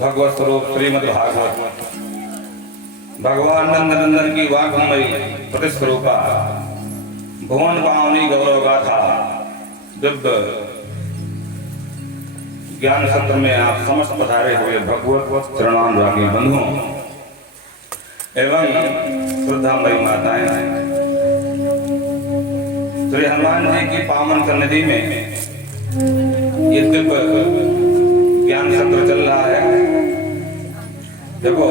भगवत स्वरूप श्रीमद् भागवत भगवान नंद नंदन की वाग्मयी प्रतिस्वरूपा भुवन पावनी गौरव गाथा दिव्य ज्ञान सत्र में आप समस्त पधारे हुए भगवत चरणानुरागी बंधुओं एवं श्रद्धामयी माताएं, श्री हनुमान जी की पावन सन्निधि में ये दिव्य ज्ञान सत्र चल रहा है। देखो,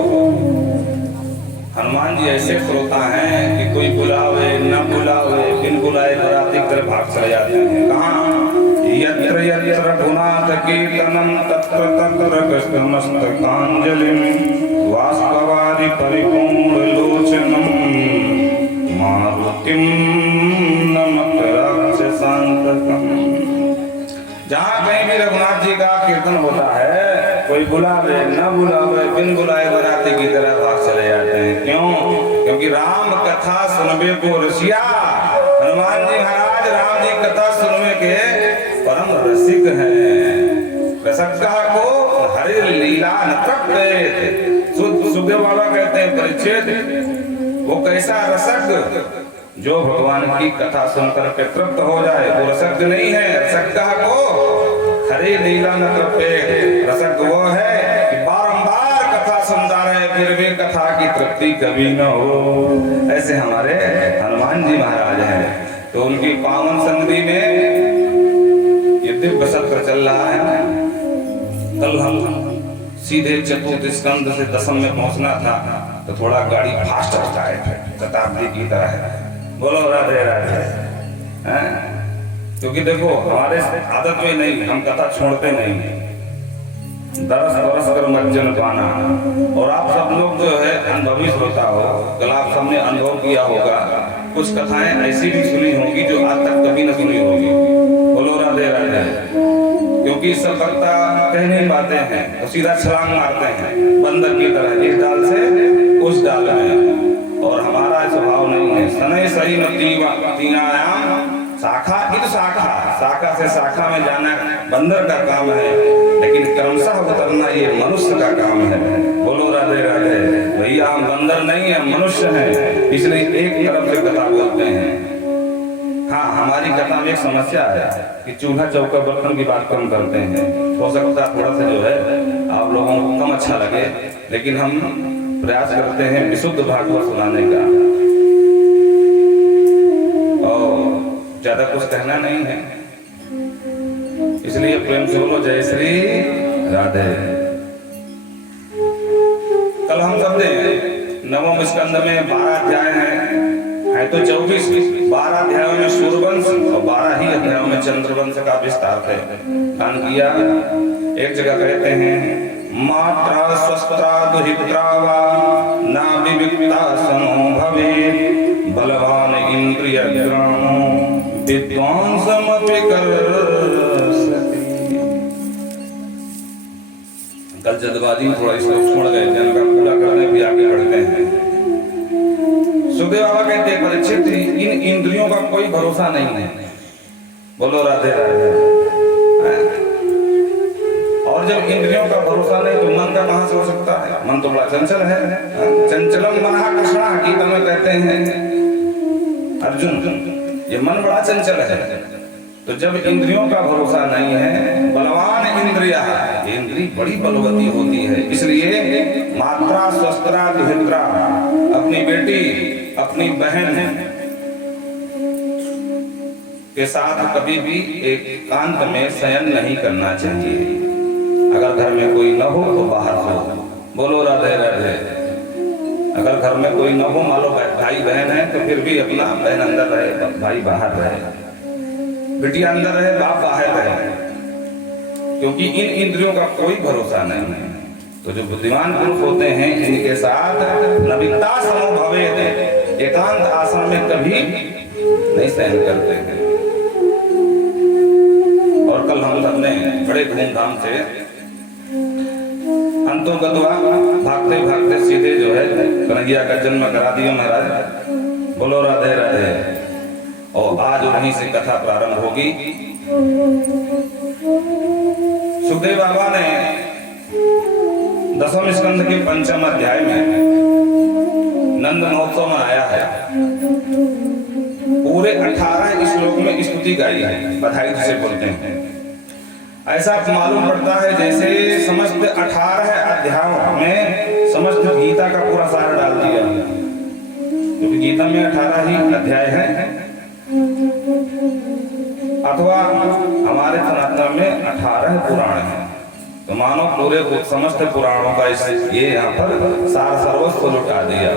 हनुमान जी ऐसे श्रोता हैं कि कोई बुलावे न बुलावे बिन बुलाए बराती की तरफ भाग चले जाते हैं। कहाँ? यत्र यत्र रघुनाथ कीर्तनम तत्र तत्र कृष्णमस्तकांजलिं वास्तवादि परिपूर्ण लोचनम मारुतिम नमत राक्षसांतकम। जहाँ कहीं भी रघुनाथ जी का कीर्तन होता है, कोई बुलावे न बुलावे बिन बुलाए बराती की तरह भाग चले जाते हैं। क्यों? क्योंकि राम कथा सुनबे को रसिया। हनुमान जी महाराज राम जी कथा सुनने के परम रसिक हैं। रसक्का को हरि लीला न तृप्त। सुखदेव बाबा कहते हैं परिच्छेद, वो कैसा रसक जो भगवान की कथा सुनकर के तृप्त हो जाए, वो रसक नहीं है। रसक्का को हरि लीला न तृप्त। रसक वो है कि बारंबार कथा सुनता रहे फिर भी कथा की तृप्ति कभी न हो। ऐसे हमारे हनुमान जी महाराज हैं। तो उनकी पावन सन्निधि में ये दिव्य सत्र चल रहा है। कल हम सीधे चतुर्थ स्कंद से दसम में पहुंचना था, तो थोड़ा गाड़ी फास्ट होता है शताब्दी की तरह। बोलो राधे राधे। क्योंकि देखो, हमारे आदत में नहीं, हम कथा छोड़ते नहीं। दरस बरस कर मज्जन पाना। और आप सब लोग जो है अनुभवी श्रोता हो, कल आप सबने अनुभव किया होगा, कुछ कथाएं ऐसी भी सुनी होगी जो आज तक कभी न सुनी होगी। बोलो राधे राधे। क्योंकि सब वक्ता कह नहीं पाते हैं तो सीधा छलांग मारते हैं बंदर की तरह, इस डाल से उस डाल में। और हमारा स्वभाव नहीं है। सनय सही नतीयाम शाखा इत शाखा, शाखा से शाखा में जाना बंदर का काम है, लेकिन क्रमशः उतरना ये मनुष्य का काम है। बोलो राधे राधे। भैया हम बंदर नहीं है, मनुष्य हैं, इसलिए एक तरफ से कथा बोलते हैं। हाँ, हमारी कथा में एक समस्या है कि चूल्हा चौका बर्तन की बात कम करते हैं। हो सकता है थोड़ा सा जो है आप लोगों को कम अच्छा लगे, लेकिन हम प्रयास करते हैं विशुद्ध भागवत सुनाने का। और ज्यादा कुछ कहना नहीं है, इसलिए प्रेम से बोलो जय श्री राधे। कल हम सब ने नवम स्कंद में 12 अध्याय है तो 24, 12 अध्यायों में सूर्यवंश और 12 ही अध्यायों में चंद्रवंश का विस्तार है गान किया। एक जगह कहते हैं मात्रा स्वस्त्रा दुहित्रा वा ना विविक्ता सनो भवेत् बलवान इंद्रियग्रामो विद्वांसमपि कर्षति। कल जल्दबाजी में थोड़ा इसको छोड़ गए, जन का पूरा करने भी आगे बढ़ते हैं। सुखदेव बाबा कहते हैं परीक्षित, इन इंद्रियों का कोई भरोसा नहीं है। बोलो राधे राधे। और जब इंद्रियों का भरोसा नहीं तो मन का कहां से हो सकता है? मन तो बड़ा चंचल है। चंचलम मनः कृष्णा गीता में कहते हैं अर्जुन, ये मन बड़ा चंचल है। तो जब इंद्रियों का भरोसा नहीं है, बलवान इंद्रिया, इंद्री बड़ी बलवती होती है। इसलिए मात्रा स्वस्त्रा दुहित्रा, अपनी बेटी अपनी बहन के साथ कभी भी एकांत में शयन नहीं करना चाहिए। अगर घर में कोई न हो तो बाहर हो। बोलो राधे राधे। अगर घर में कोई न हो, मान लो भाई बहन है, तो फिर भी अपना बहन अंदर रहे, भाई बाहर रहे, बिटिया अंदर रहे, बाप बाहर रहे। क्योंकि इन इंद्रियों का कोई भरोसा नहीं है। तो जो बुद्धिमान पुरुष होते हैं, इनके साथ नविता समो भवेत्, एकांत आसन में कभी नहीं सहन करते हैं। और कल हम सबने बड़े धूमधाम से अंतोगतवा भागते भागते सीधे जो है कन्हैया का जन्म करा दिया महाराज। बोलो राधे राधे। और आज वहीं से कथा प्रारंभ होगी। सुखदेव बाबा ने दसम स्कंद के पंचम अध्याय में नंद महोत्सव मनाया है। पूरे 18 श्लोक में स्तुति गाई है, बधाई जिसे बोलते हैं। ऐसा मालूम पड़ता है जैसे समस्त 18 अध्यायों में समस्त गीता का पूरा सार डाल दिया, क्योंकि गीता में 18 ही अध्याय हैं, अथवा हमारे सनातन में 18 पुराण हैं। तो मानो पूरे समस्त पुराणों का ये यहाँ पर सार सर्वस्व लुटा दिया।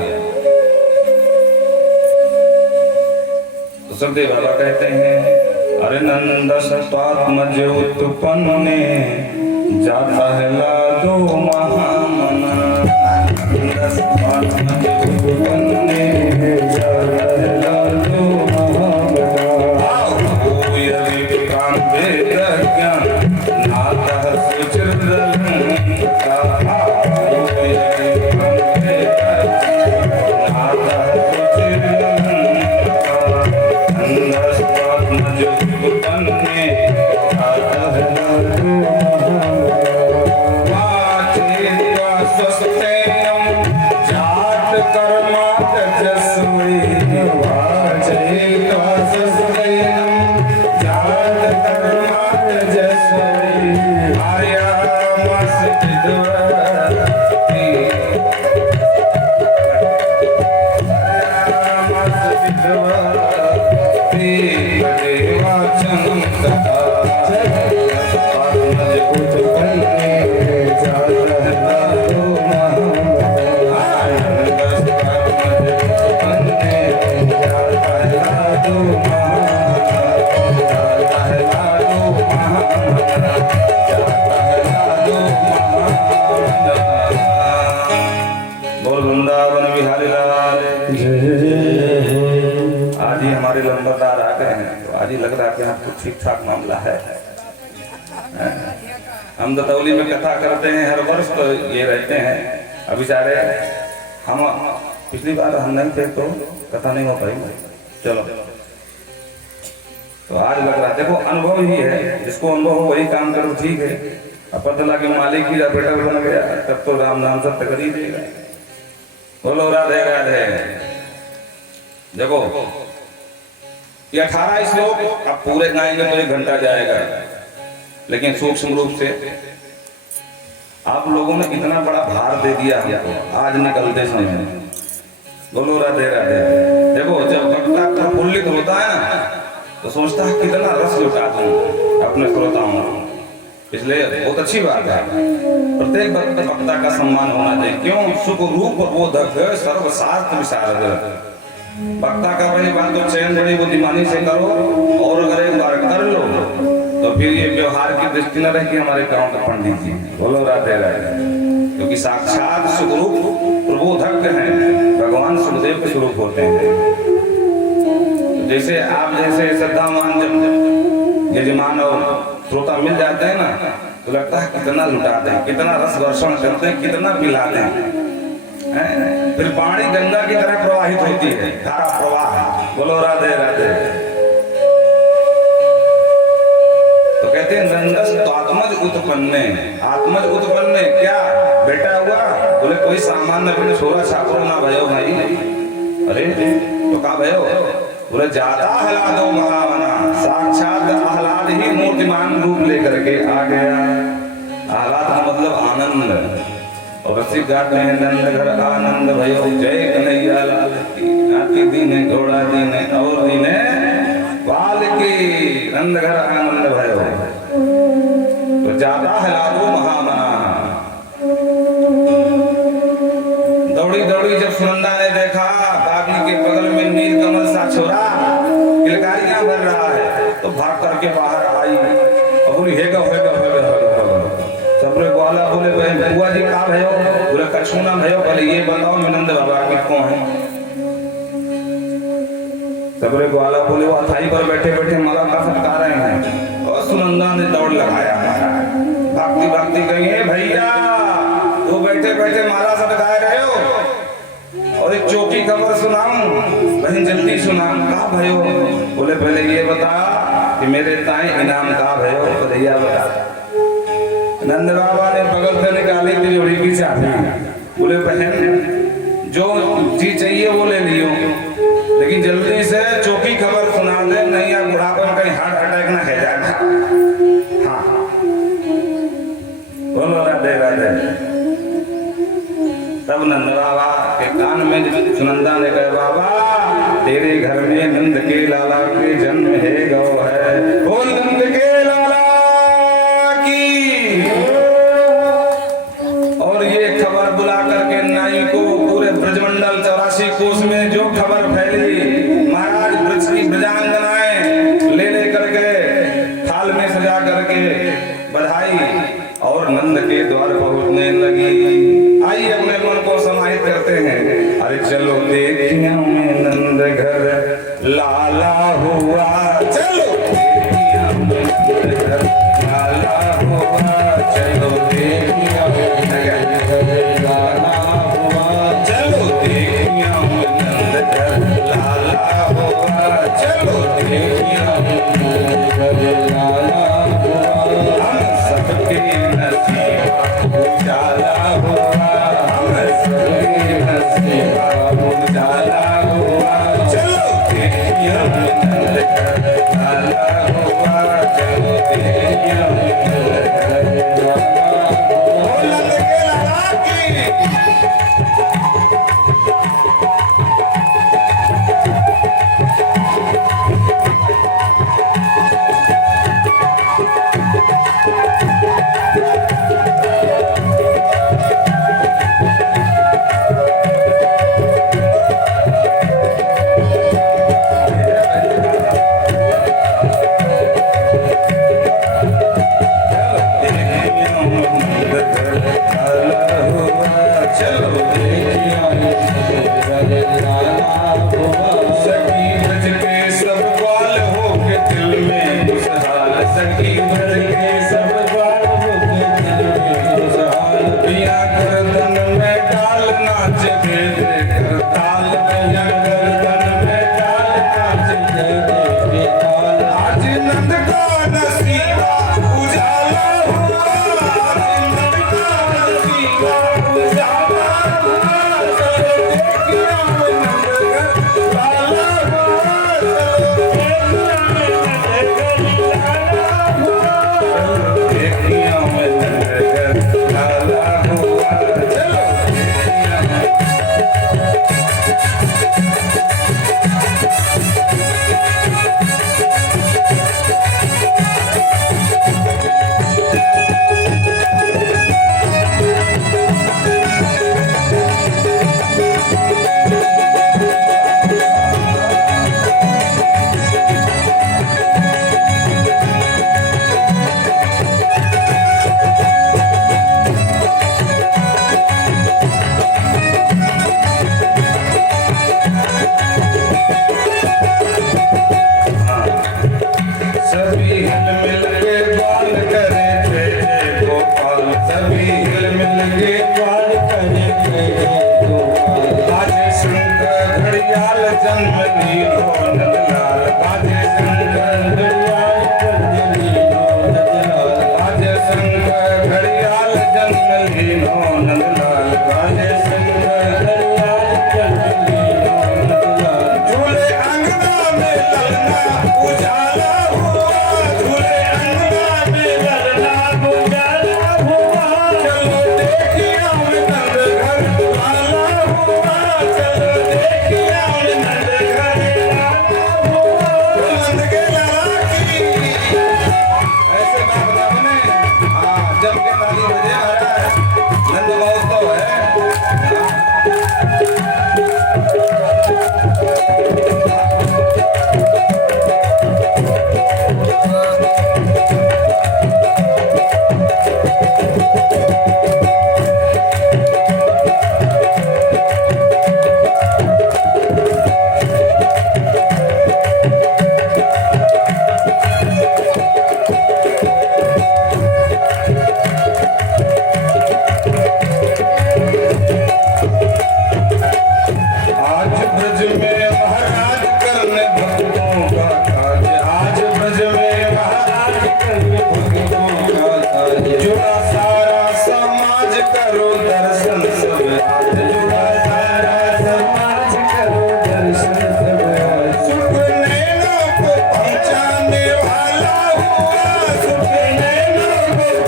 तो सुखदेव बाबा कहते हैं, अरे नंद सत्वात्मज उत्पन्ने जाता है लादो महामना। नंद सत्वात्मज उत्पन्ने जाता है लादो महामना। कोई विक्रांत वेद ज्ञान नाता सुचिरलंका। कोई विक्रांत वेद नाता सुचिरलंका। नंद सत्वात्मज उत्पन्ने जाता है लादो महामना। वाचेत्वा स्वस्तेयं जात कर्मात जस्वे। वाचेत्वा स्वस्तेयं जात कर्मात जस्वे। आर्यामस विद्वति। आर्यामस विद्वति देवाचनं तथा। सत्वात्मज उत्पन्ने जाता है लादो महामना। नंद सत्वात्मज उत्पन्ने जाता है लादो महामना। जाता है लादो महामना। जाता है लादो महामना। बोल वृंदावन बिहारी लाल आज ही हमारे लंबरदार आ गए हैं, तो आज ही लग रहा है कि यहाँ कुछ ठीक ठाक मामला है। हम दतौली में कथा करते हैं हर वर्ष, तो ये रहते हैं। अभी सारे हम पिछली बार हम नहीं थे तो कथा नहीं हो पाई। चलो, तो आज लग रहा है, देखो अनुभव ही है, जिसको अनुभव हो वही काम करो, ठीक है। अब पता लगा कि मालिक ही बेटा बन गया, तब तो राम नाम सत्य कर ही देगा। बोलो राधे राधे। देखो ये 18 श्लोक अब पूरे गाएंगे तो 1 घंटा जाएगा, लेकिन सूक्ष्म रूप से आप लोगों ने इतना बड़ा भार दे दिया हमको आज निकलते समय। बोलो राधे राधे। देखो जब वक्ता प्रफुल्लित होता है ना, तो सोचता है कितना रस लुटा दूं अपने श्रोताओं को, इसलिए बहुत अच्छी बात है। प्रत्येक वक्ता का सम्मान होना चाहिए। क्यों? सुख रूप बोधक सर्वशास्त्र विशारद। वक्ता का पहली बात तो चयन बड़ी बुद्धिमानी से करो, और अगर एक बार कर लो तो फिर ये व्यवहार की दृष्टि न रहे कि हमारे गांव का पंडित जी। बोलो राधे राधे। क्योंकि साक्षात सुखरूप प्रबोधक हैं, भगवान सुखदेव के स्वरूप होते हैं। तो जैसे आप जैसे श्रद्धावान जब यजमान और श्रोता मिल जाते हैं ना, तो लगता है कितना लुटाते हैं, कितना रस वर्षण करते हैं, कितना पिलाते हैं। फिर पानी गंगा की तरह प्रवाहित होती है, धारा प्रवाह। बोलो राधे राधे। तो कहते हैं नंदस तो आत्मज उत्पन्ने। आत्मज उत्पन्ने क्या बेटा हुआ? बोले कोई सामान्य अपने छोरा छात्रों ना भयो भाई। अरे तो का भयो? बोले जाता आह्लादो महामना। साक्षात आह्लाद ही मूर्तिमान रूप लेकर के आ गया। आह्लाद का मतलब आनंद। और रसिक गाते हैं नंद घर आनंद भयो जय कन्हैया लाल की। नाती दीने घोड़ा दीने और दीने बाल की। नंद घर आनंद भयो। तो जाता है लादो महामना। दौड़ी दौड़ी जब सुनंदा ने देखा बाबी के बगल में नीलकमल सा छोरा किलकारियां भर रहा है, तो भाग करके बाहर आई और बोली हेगा हेगा हेगा सबरे ग्वाला। बोले बुआ जी का भयो? बोले कछु ना भयो। बोले ये बताओ नंद बाबा किसको है? सबरे ग्वाला बोले वो अथाई पर बैठे बैठे माला का सत्कार रहे हैं। और सुनंदा ने दौड़ लगाया, भागती भागती गई है भैया वो बैठे बैठे माला सटकाए रहे हो, और एक चौकी खबर सुनाऊं? बहन जल्दी सुना। का भयो? बोले पहले ये बता कि मेरे ताए इनाम का भयो? भैया बता। नंद बाबा ने बगल से निकाली तिजोरी की चाबी। बोलो राधे राधे। तब नंद बाबा के कान में सुनंदा ने कहा, बाबा तेरे घर में नंद के लाला के जन्म है गौ है, बोल नंद के लाला की। और ये खबर बुला करके नाई को पूरे ब्रजमंडल 84 कोस में जो खबर फैली, महाराज ब्रज की ब्रजांगनाएं ले करके थाल में सजा करके बधाई और नंद के द्वार पहुंचने लगी। आइए अपने मन को समाहित करते हैं। अरे चलो देखिया में नंद घर लाला हुआ, चलो देखिया में नंद घर लाला हुआ, चलो देखिया में नंद घर लाला हुआ, चलो देखिया में नंद घर लाला हुआ, चलो देखिया में नंद घर लाला हुआ। सबके नसीब उजाला हुआ, सबके नसीब उजाला हुआ, चलो देखिए नंद घर लाला हुआ, चलो देखिए नंद घर लाला हुआ। नंद के लाला की।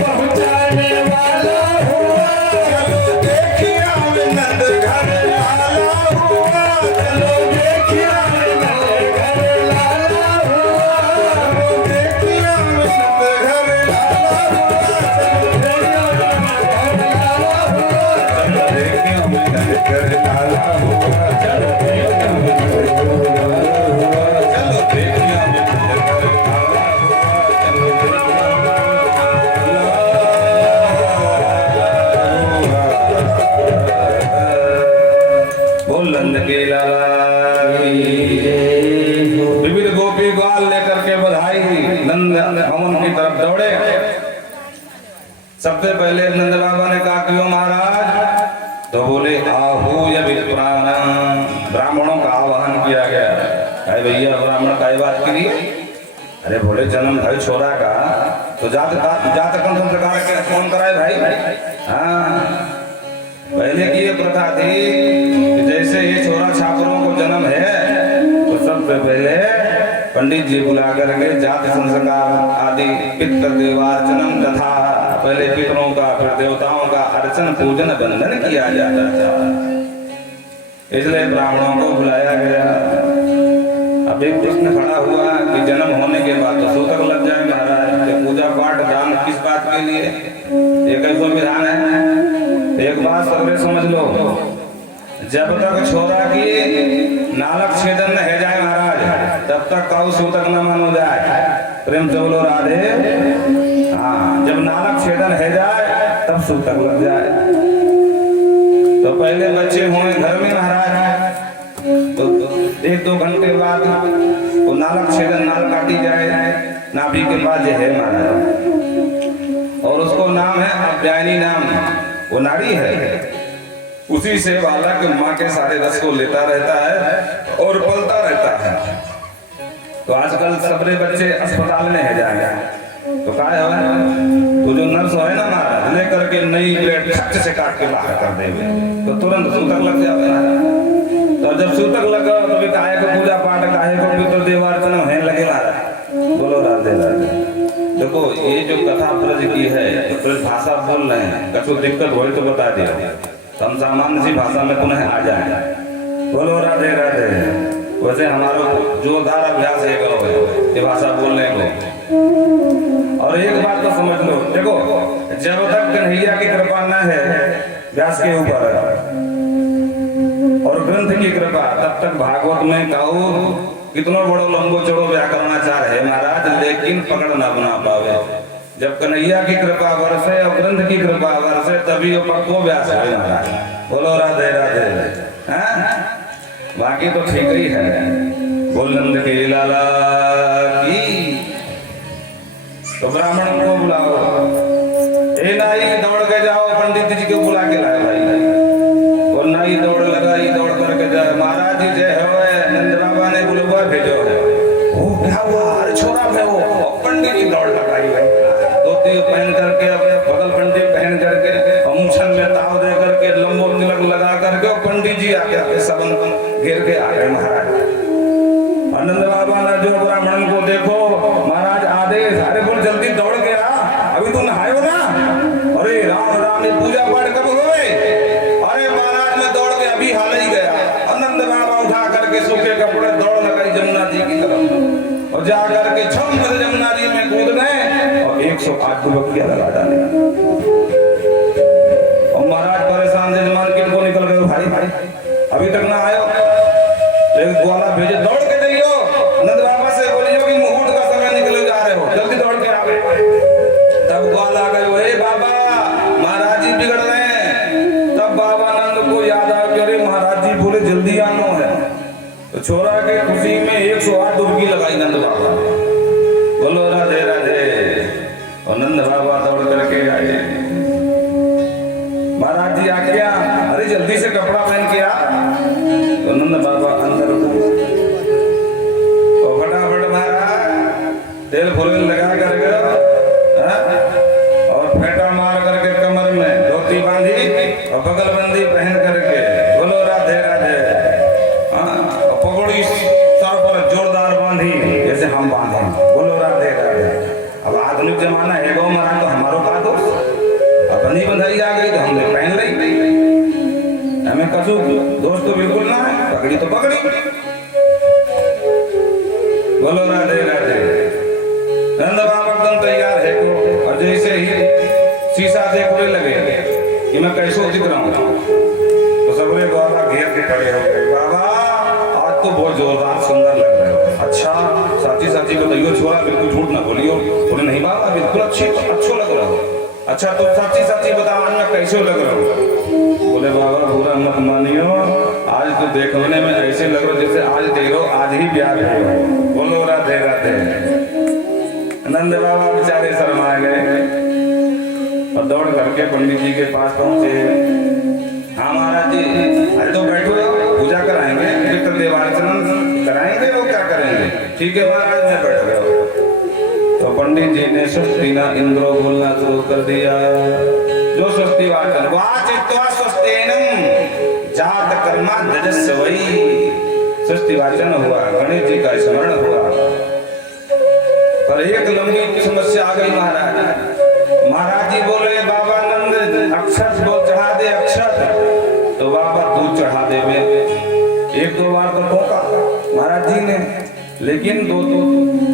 पहुँचाने वाला भाई? अरे बोले जन्म भाई छोरा का तो जात कौन संस्कार के कौन कराए भाई? हाँ, पहले की ये प्रथा थी कि जैसे ये छोरा छात्रों को जन्म है तो सबसे पहले पंडित जी बुला करके जाति संस्कार आदि पितृ देवार्चनम तथा पहले पितरों का फिर देवताओं का अर्चन पूजन बंधन किया जाता था। इसलिए ब्राह्मणों को बुलाया गया। अब एक प्रश्न खड़ा हुआ कि जन्म होने के बाद तो सूतक लग जाए महाराज, ये पूजा पाठ दान किस बात के लिए? ये कैसा विधान है? एक बात सबरे समझ लो, जब तक छोरा की नालक छेदन न हो जाए महाराज तब तक काऊ सूतक न मानो जाए। प्रेम से बोलो राधे। हाँ, जब नालक छेदन हो जाए तब सूतक लग जाए। तो पहले बच्चे हुए घर में महाराज तो 1-2 घंटे बाद वो नालक छेदन नाल काटी जाए नाभि के पास जो है महाराज, और उसको नाम है अप्यायनी नाम, वो नाड़ी है। उसी से बालक माँ के सारे रस को लेता रहता है और पलता रहता है। तो आजकल सबरे बच्चे अस्पताल में है जाएंगे तो क्या है, तो जो नर्स है ना महाराज लेकर के नई प्लेट खच्च से काट के बाहर कर देंगे तो तुरंत सूतक लग जाता है। तो जब सूतक लगा तो भी काहे को पूजा पाठ काहे को पितृ देवार्चन होने लगे महाराज। बोलो राधे राधे। देखो ये जो कथा ब्रज की है तो ब्रज भाषा बोल रहे हैं, कछु दिक्कत हो तो बता दिया, हम सामान्य सी भाषा में पुनः आ जाए। बोलो राधे राधे। वैसे हमारा जोरदार अभ्यास है ये भाषा बोलने को। और एक बात तो समझ लो, देखो जब तक कन्हैया की कृपा न है व्यास के ऊपर और ग्रंथ की कृपा तब तक भागवत में काऊ कितना बड़ो लंबो चौड़ो व्याकरणाचार है महाराज, लेकिन पकड़ ना बना पावे। जब कन्हैया की कृपा बरसे और ग्रंथ की कृपा बरसे तभी वो पक्को व्यास है महाराज। बोलो राधे राधे। बाकी तो ठीक ही है। बोल नंद के लाला की। तो ब्राह्मण को बुलाओ, ए नाई दौड़ के जाओ पंडित जी को बुला के लाए भाई। और नाई दौड़ लगाई, दौड़ करके जाए महाराज जी जय हो, नंद बाबा ने बुलवा भेजो है। ओ क्या हुआ? अरे छोरा है वो। पंडित जी दौड़ लगाई भाई, धोती पहन करके बगल पंडी पहन करके मुछन में ताव दे करके लंबो तिलक लगा करके पंडित जी आके सबन घेर के आ गए महाराज। आनंद बाबा ने जो ब्राह्मण को देखो महाराज आदेश, अरे बोल जल्दी दौड़ के आ, अभी तू नहायो ना। अरे राम राम, पूजा पाठ कब हुए? अरे महाराज मैं दौड़ के अभी हाल ही गया। आनंद बाबा उठा करके सूखे कपड़े दौड़ लगाई जमुना जी की तरफ और जा करके छम से जमुना जी में कूद गए और 108 डुबकियां लगा डाली। और महाराज परेशान जजमान किनको निकल गए भाई भाई अभी तक ना आयो। एक ग्वाला भेजे, दौड़ के जाइयो नंद बाबा से बोलियो कि मुहूर्त का समय निकले जा रहे हो, जल्दी दौड़ के आवे। तब ग्वाला गए, हे बाबा महाराज जी बिगड़ रहे हैं। तब बाबा नंद को याद आया कि अरे महाराज जी बोले जल्दी आना है। तो छोरा के खुशी में 108 डुबकी लगाई नंद बाबा। बोलो राधे राधे। और नंद बाबा दौड़ करके आए। महाराज जी आज्ञा, अरे जल्दी से कपड़ा पहन के आ। तो नंद बाबा अंदर और फटाफट महाराज तेल फूल लगा करके और फेंटा मार करके कमर में धोती बांधी और बगलबंदी पहन करके। बोलो राधे राधे। और पगड़ी सर पर जोरदार बांधी जैसे हम बांधे। बोलो राधे राधे। अब आधुनिक जमाना है गो महाराज तो हमारो का दोस्त, अब बंदी बंधाई आ गई तो हमने पहन ली। हमें कछु दोस्त तो बिल्कुल ना है, पकड़ी तो पकड़ी। बोलो राधे राधे। नंद बाबा एकदम तैयार है को, और जैसे ही शीशा देखने लगे कि मैं कैसे दिख रहा हूँ तो सबरे बाबा घेर के खड़े हो गए। बाबा आज तो बहुत जोरदार सुंदर लग रहे हो। अच्छा साची साची बताइयो छोरा, बिल्कुल झूठ ना बोलियो। बोले नहीं बाबा बिल्कुल अच्छो लग रहा हो। अच्छा तो साची साची बता आज मैं कैसे लग रहा हूँ? बोले बाबा बुरा मत मानियो, आज तो देखने में ऐसे लग रहा जैसे आज देखो आज ही ब्याह हो। बोलो राधे राधे। नंद बाबा बेचारे शर्मा गए और दौड़ करके पंडित जी के पास पहुंचे। हाँ महाराज जी, अरे तो बैठो पूजा कराएंगे, पितृ देवार्चन कराएंगे, वो क्या करेंगे? ठीक है महाराज मैं और पंडित जी ने स्वस्ति ना इंद्रो बोलना शुरू कर दिया। जो स्वस्ति वाचन वाचित्वा स्वस्तेनम जात कर्मा दजस्य वही, स्वस्ति वाचन हुआ, गणेश जी का स्मरण हुआ। पर एक लंबी समस्या आ गई महाराज। महाराज जी बोले बाबा नंद अक्षत बोल चढ़ा दे अक्षत, तो बाबा दूध चढ़ा दे में एक दो बार तो टोका महाराज जी ने, लेकिन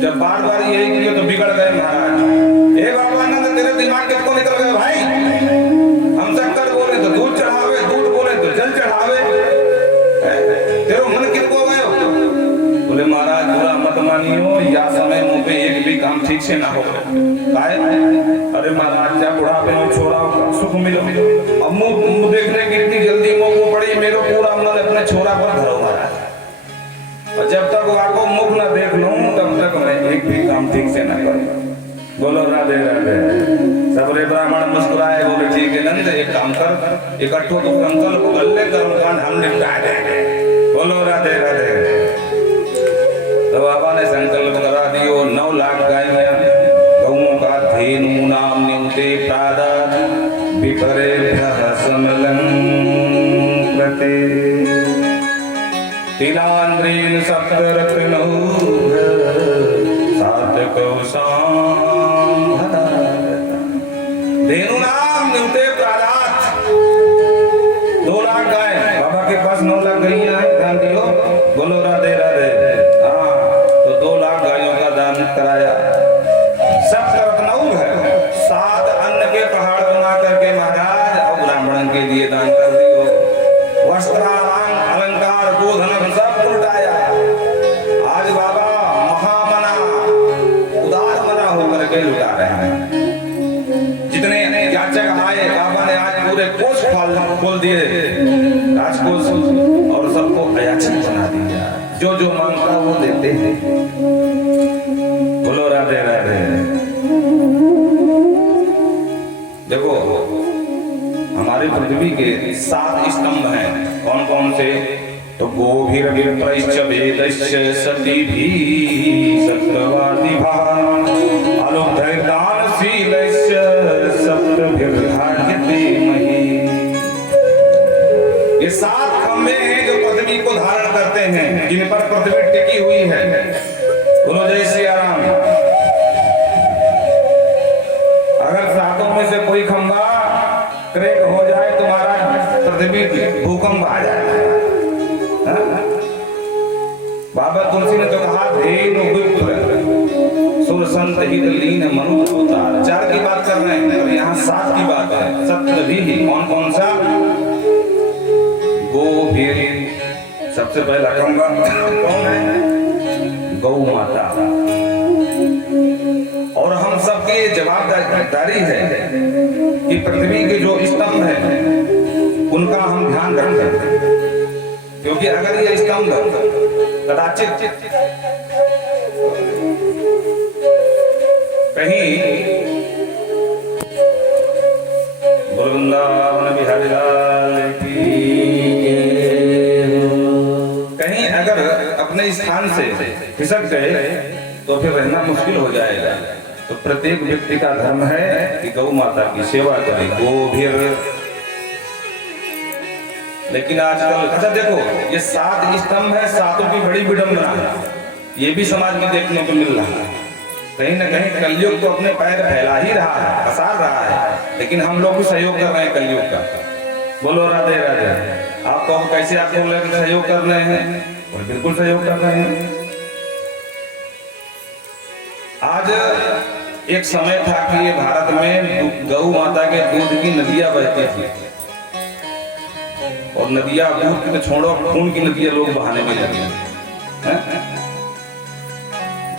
जब बार बार यही किए तो बिगड़ गए महाराज। ए बाबा नंद तेरे दिमाग किसको निकल गए भाई, हम शक्कर बोले तो दूध चढ़ावे, दूध बोले तो जल चढ़ावे, तेरे मन किसको गए? बोले महाराज बुरा मत मानियो, या समय मुंह पे एक भी काम ठीक से ना हो। अरे महाराज क्या बुढ़ापे में छोरा सुख मिलो, अब मुंह देखने की इतनी जल्दी मुंह को पड़ी, मेरे पूरा मन अपने छोरा पर धरो महाराज, और जब तक आपको मुख न देख लूं तब तक मैं एक भी काम ठीक से ना करूं। बोलो राधे राधे। सबरे ब्राह्मण मुस्कुराए, बोले ठीक है नंद एक काम कर, इकट्ठो तो संकल्प कर ले, कर्मकांड हम निपटा देंगे। बोलो राधे राधे। तो बाबा ने संकल्प करा दियो, 9 लाख गायें गौओं का धेनु नाम न्यूते प्रादात विपरेभ्यः समलं प्रते तिलान्द्रेण सप्तरत्नौ सातकौ साम्भदा। धेनु नाम न्यूते प्रादात, 2 लाख गाय, बाबा के पास 9 लाख गैया है, ध्यान दियो। बोलो राधे राधे। हाँ, तो 2 लाख गायों का दान कराया। सप्तरत्नौ है, 7 अन्न के पहाड़ बना करके महाराज और ब्राह्मण के लिए दान कर दियो। वस्त्रालंकार अलंकार गोधन सब उल्टाया। आज बाबा महामना उदार मना होकर के लुटा रहे हैं। जितने याचक आए बाबा ने आज पूरे कोष खोल दिए, राजकोष, और सबको अयाचित बना दिया। जो जो मांगता वो देते हैं। बोलो राधे राधे। देखो हमारे पृथ्वी के 7 स्तंभ हैं, कौन कौन से? तो गोभिर्विप्रश्च वेदश्च सतीभिः सत्यवादिभः अलुब्धैर्दानशीलश्च सप्तभिर्धार्यते मही। ये 7 खंभे हैं जो पृथ्वी को धारण करते हैं, जिन पर पृथ्वी टिकी हुई है। बोलो जय सिया राम। अगर 7 में से कोई खंभा क्रैक हो जाए तो महाराज पृथ्वी भूकंप आ जाएगा। बाबा तुलसी ने तो कहा धेनु विप्र सुर संत हित लीन मनु अवतार। 4 की बात कर रहे हैं और यहाँ 7 की बात है। सप्त भी कौन कौन सा? गोभिर, सबसे पहला खंभा कौन है? गौ माता। और हम सबके जवाबदारी है कि पृथ्वी के जो स्तंभ है उनका हम ध्यान रखें, क्योंकि अगर ये स्तंभ कदाचित कहीं वृंदावन बिहारी लाल की कहीं अगर अपने स्थान से खिसक गए तो फिर रहना मुश्किल हो जाएगा। तो प्रत्येक व्यक्ति का धर्म है कि गौ माता की सेवा करे। गोभिर, लेकिन आजकल अच्छा देखो ये 7 स्तंभ है, 7 की बड़ी विडंबना है, ये भी समाज में देखने को मिल रहा है। कहीं न कहीं कलयुग तो अपने पैर फैला ही रहा है, पसार रहा है, लेकिन हम लोग भी सहयोग कर रहे हैं कलयुग का। बोलो राधे राधे। आप तो कैसे आपको लोग सहयोग कर रहे हैं? और बिल्कुल सहयोग कर रहे हैं। आज एक समय था कि ये भारत में गौ माता के दूध की नदियां बहती थी, और नदियां दूध की तो छोड़ो, खून की नदियां लोग बहाने में लगे हैं।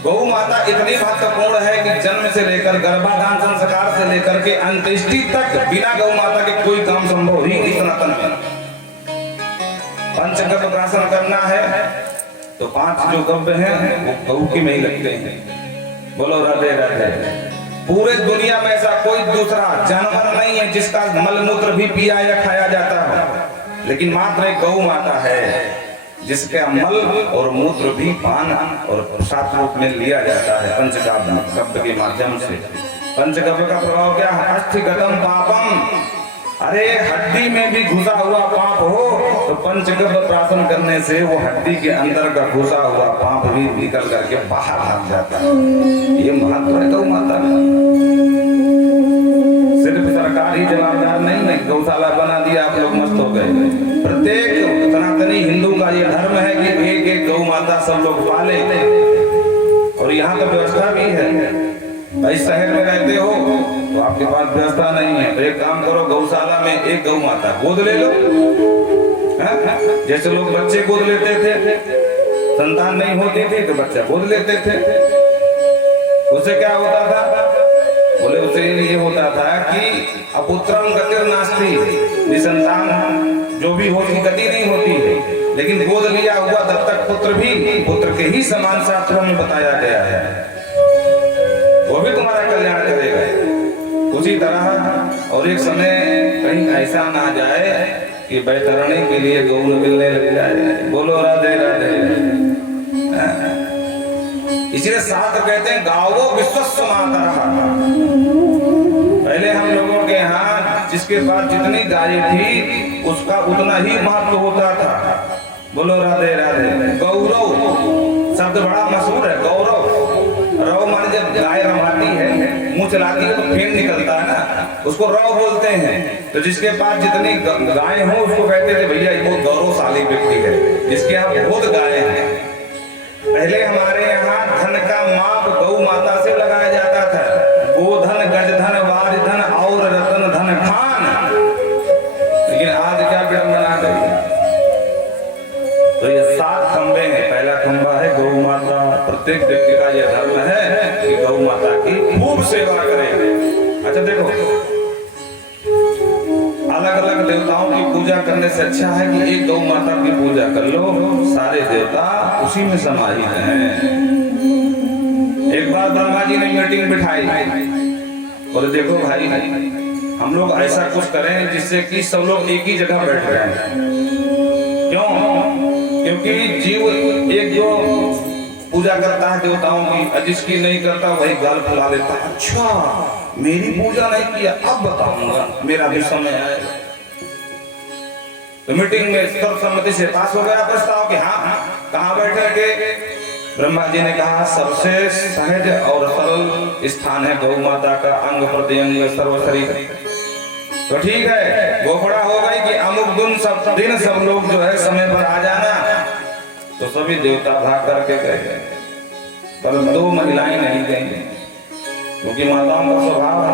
गौ माता इतनी महत्वपूर्ण है कि जन्म से लेकर गर्भाधान संस्कार से लेकर के अंत्येष्टि तक बिना गौ माता के कोई काम संभव ही नहीं सनातन में। पंचगव्य प्राशन करना है तो 5 जो गव्य हैं वो गौ के में ही लगते हैं। बोलो राधे राधे। पूरे दुनिया में ऐसा कोई दूसरा जानवर नहीं है जिसका मल मूत्र भी पिया या खाया जाता हो, लेकिन मात्र एक गौ माता है। जिसके मल और मूत्र भी पान और प्रसाद रूप में लिया जाता है पंचगव्य के माध्यम से। पंचगव्य का प्रभाव क्या है? अस्थिगतम पापम, अरे हड्डी में भी घुसा हुआ पाप हो तो पंचगव्य प्राशन करने से वो हड्डी के अंदर का घुसा हुआ पाप भी निकल करके बाहर भाग जाता है। ये महत्व है गौ माता का। सिर्फ सरकार ही जवाबदार नहीं है, गौशाला बना दिया आप लोग मस्त हो गए। प्रत्येक सनातनी हिंदू का ये धर्म है कि एक एक गौ माता सब लोग पाले, और यहाँ तो व्यवस्था भी है। भाई शहर में रहते हो तो आपके पास व्यवस्था नहीं है तो एक काम करो, गौशाला में एक गौ माता गोद ले लो। जैसे लोग बच्चे गोद लेते थे, संतान नहीं होती थी तो बच्चा गोद लेते थे, उससे क्या होता था? बोले उससे ये होता था कि अपुत्रम गतिर नास्ति, निसंतान जो भी होती गति नहीं होती है। लेकिन गोद लिया हुआ दत्तक पुत्र भी पुत्र के ही समान शास्त्रों में बताया गया है, वो भी तुम्हारा कल्याण करेगा। उसी तरह और एक समय कहीं ऐसा ना जाए कि बैतरणी के लिए गौ न मिलने लग जाए। बोलो राधे राधे। इसलिए शास्त्र कहते हैं गावो विश्वस्व मातरः। पहले हम लोगों के यहाँ जिसके पास जितनी गाय थी उसका उतना ही महत्व होता था। बोलो राधे राधे। गौरव शब्द बड़ा मशहूर है, गौरव। रव माने जब गाय रमाती है, मुंह चलाती है तो फेन निकलता है ना, उसको रव बोलते हैं। तो जिसके पास जितनी गाय हो उसको कहते थे भैया ये बहुत गौरवशाली व्यक्ति है, जिसके यहाँ बहुत गाय हैं। पहले हमारे यहाँ धन का माप गौ माता से लगाया जाता था। गोधन, गजधन, वारिधन और रतन धन खान। लेकिन आज क्या विडंबना गई? तो ये 7 खंबे हैं। पहला खंबा है गौ माता। प्रत्येक व्यक्ति का यह धर्म है कि गौ माता की खूब सेवा करें। अच्छा देखो, अलग अलग देवताओं की पूजा करने से अच्छा है कि एक गौ माता की पूजा कर लो, सारे देवता उसी में समाहित हैं। एक बार ब्रह्मा जी ने मीटिंग बिठाई और देखो भाई हम लोग ऐसा कुछ करें जिससे कि सब लोग एक ही जगह बैठ जाएं। क्यों? क्योंकि जीव एक जो पूजा करता है देवताओं की, जिसकी नहीं करता वही गाल फुला लेता। अच्छा मेरी पूजा नहीं किया, अब बताऊंगा, मेरा भी समय आएगा। तो मीटिंग में सर्वसम्मति से पास हो गया प्रस्ताव कि हाँ कहाँ बैठे के? ब्रह्मा जी ने कहा सबसे सहज और सरल स्थान है गौ माता का अंग प्रत्यंग सर्व शरीर। तो ठीक है, घोषणा हो गई कि अमुक दिन सब लोग जो है समय पर आ जाना। तो सभी देवता भाग करके गए, पर 2 महिलाएं नहीं गई, क्योंकि माताओं का स्वभाव है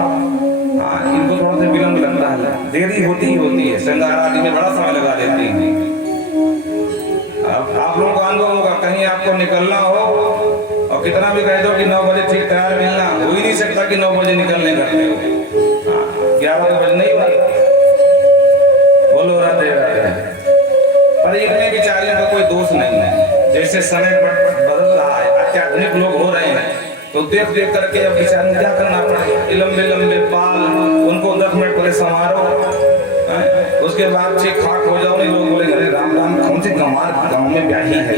हाँ इनको थोड़ा सा विलंब लगता है, देरी होती है, श्रृंगार आदि में बड़ा समय लगा देती है। अब आप लोगों को अनुभव होगा, कहीं आपको निकलना हो और कितना भी कह दो कि 9 बजे ठीक तैयार मिलना, हो ही नहीं सकता कि 9 बजे निकलने करते हो। 11 बजे नहीं हुआ। बोलो राधे राधे। पर इतने विचारियों का कोई दोष नहीं है। जैसे समय बदल रहा है, अत्याधुनिक लोग हो रहे हैं, तो देख देख करके अब विचार क्या करना पड़ेगा। लंबे लंबे बाल, उनको 10 मिनट पहले संवारो, उसके बाद ठीक खाक हो जाओ। नहीं लोग बोले अरे राम राम कौन सी गाँव में ब्याही है,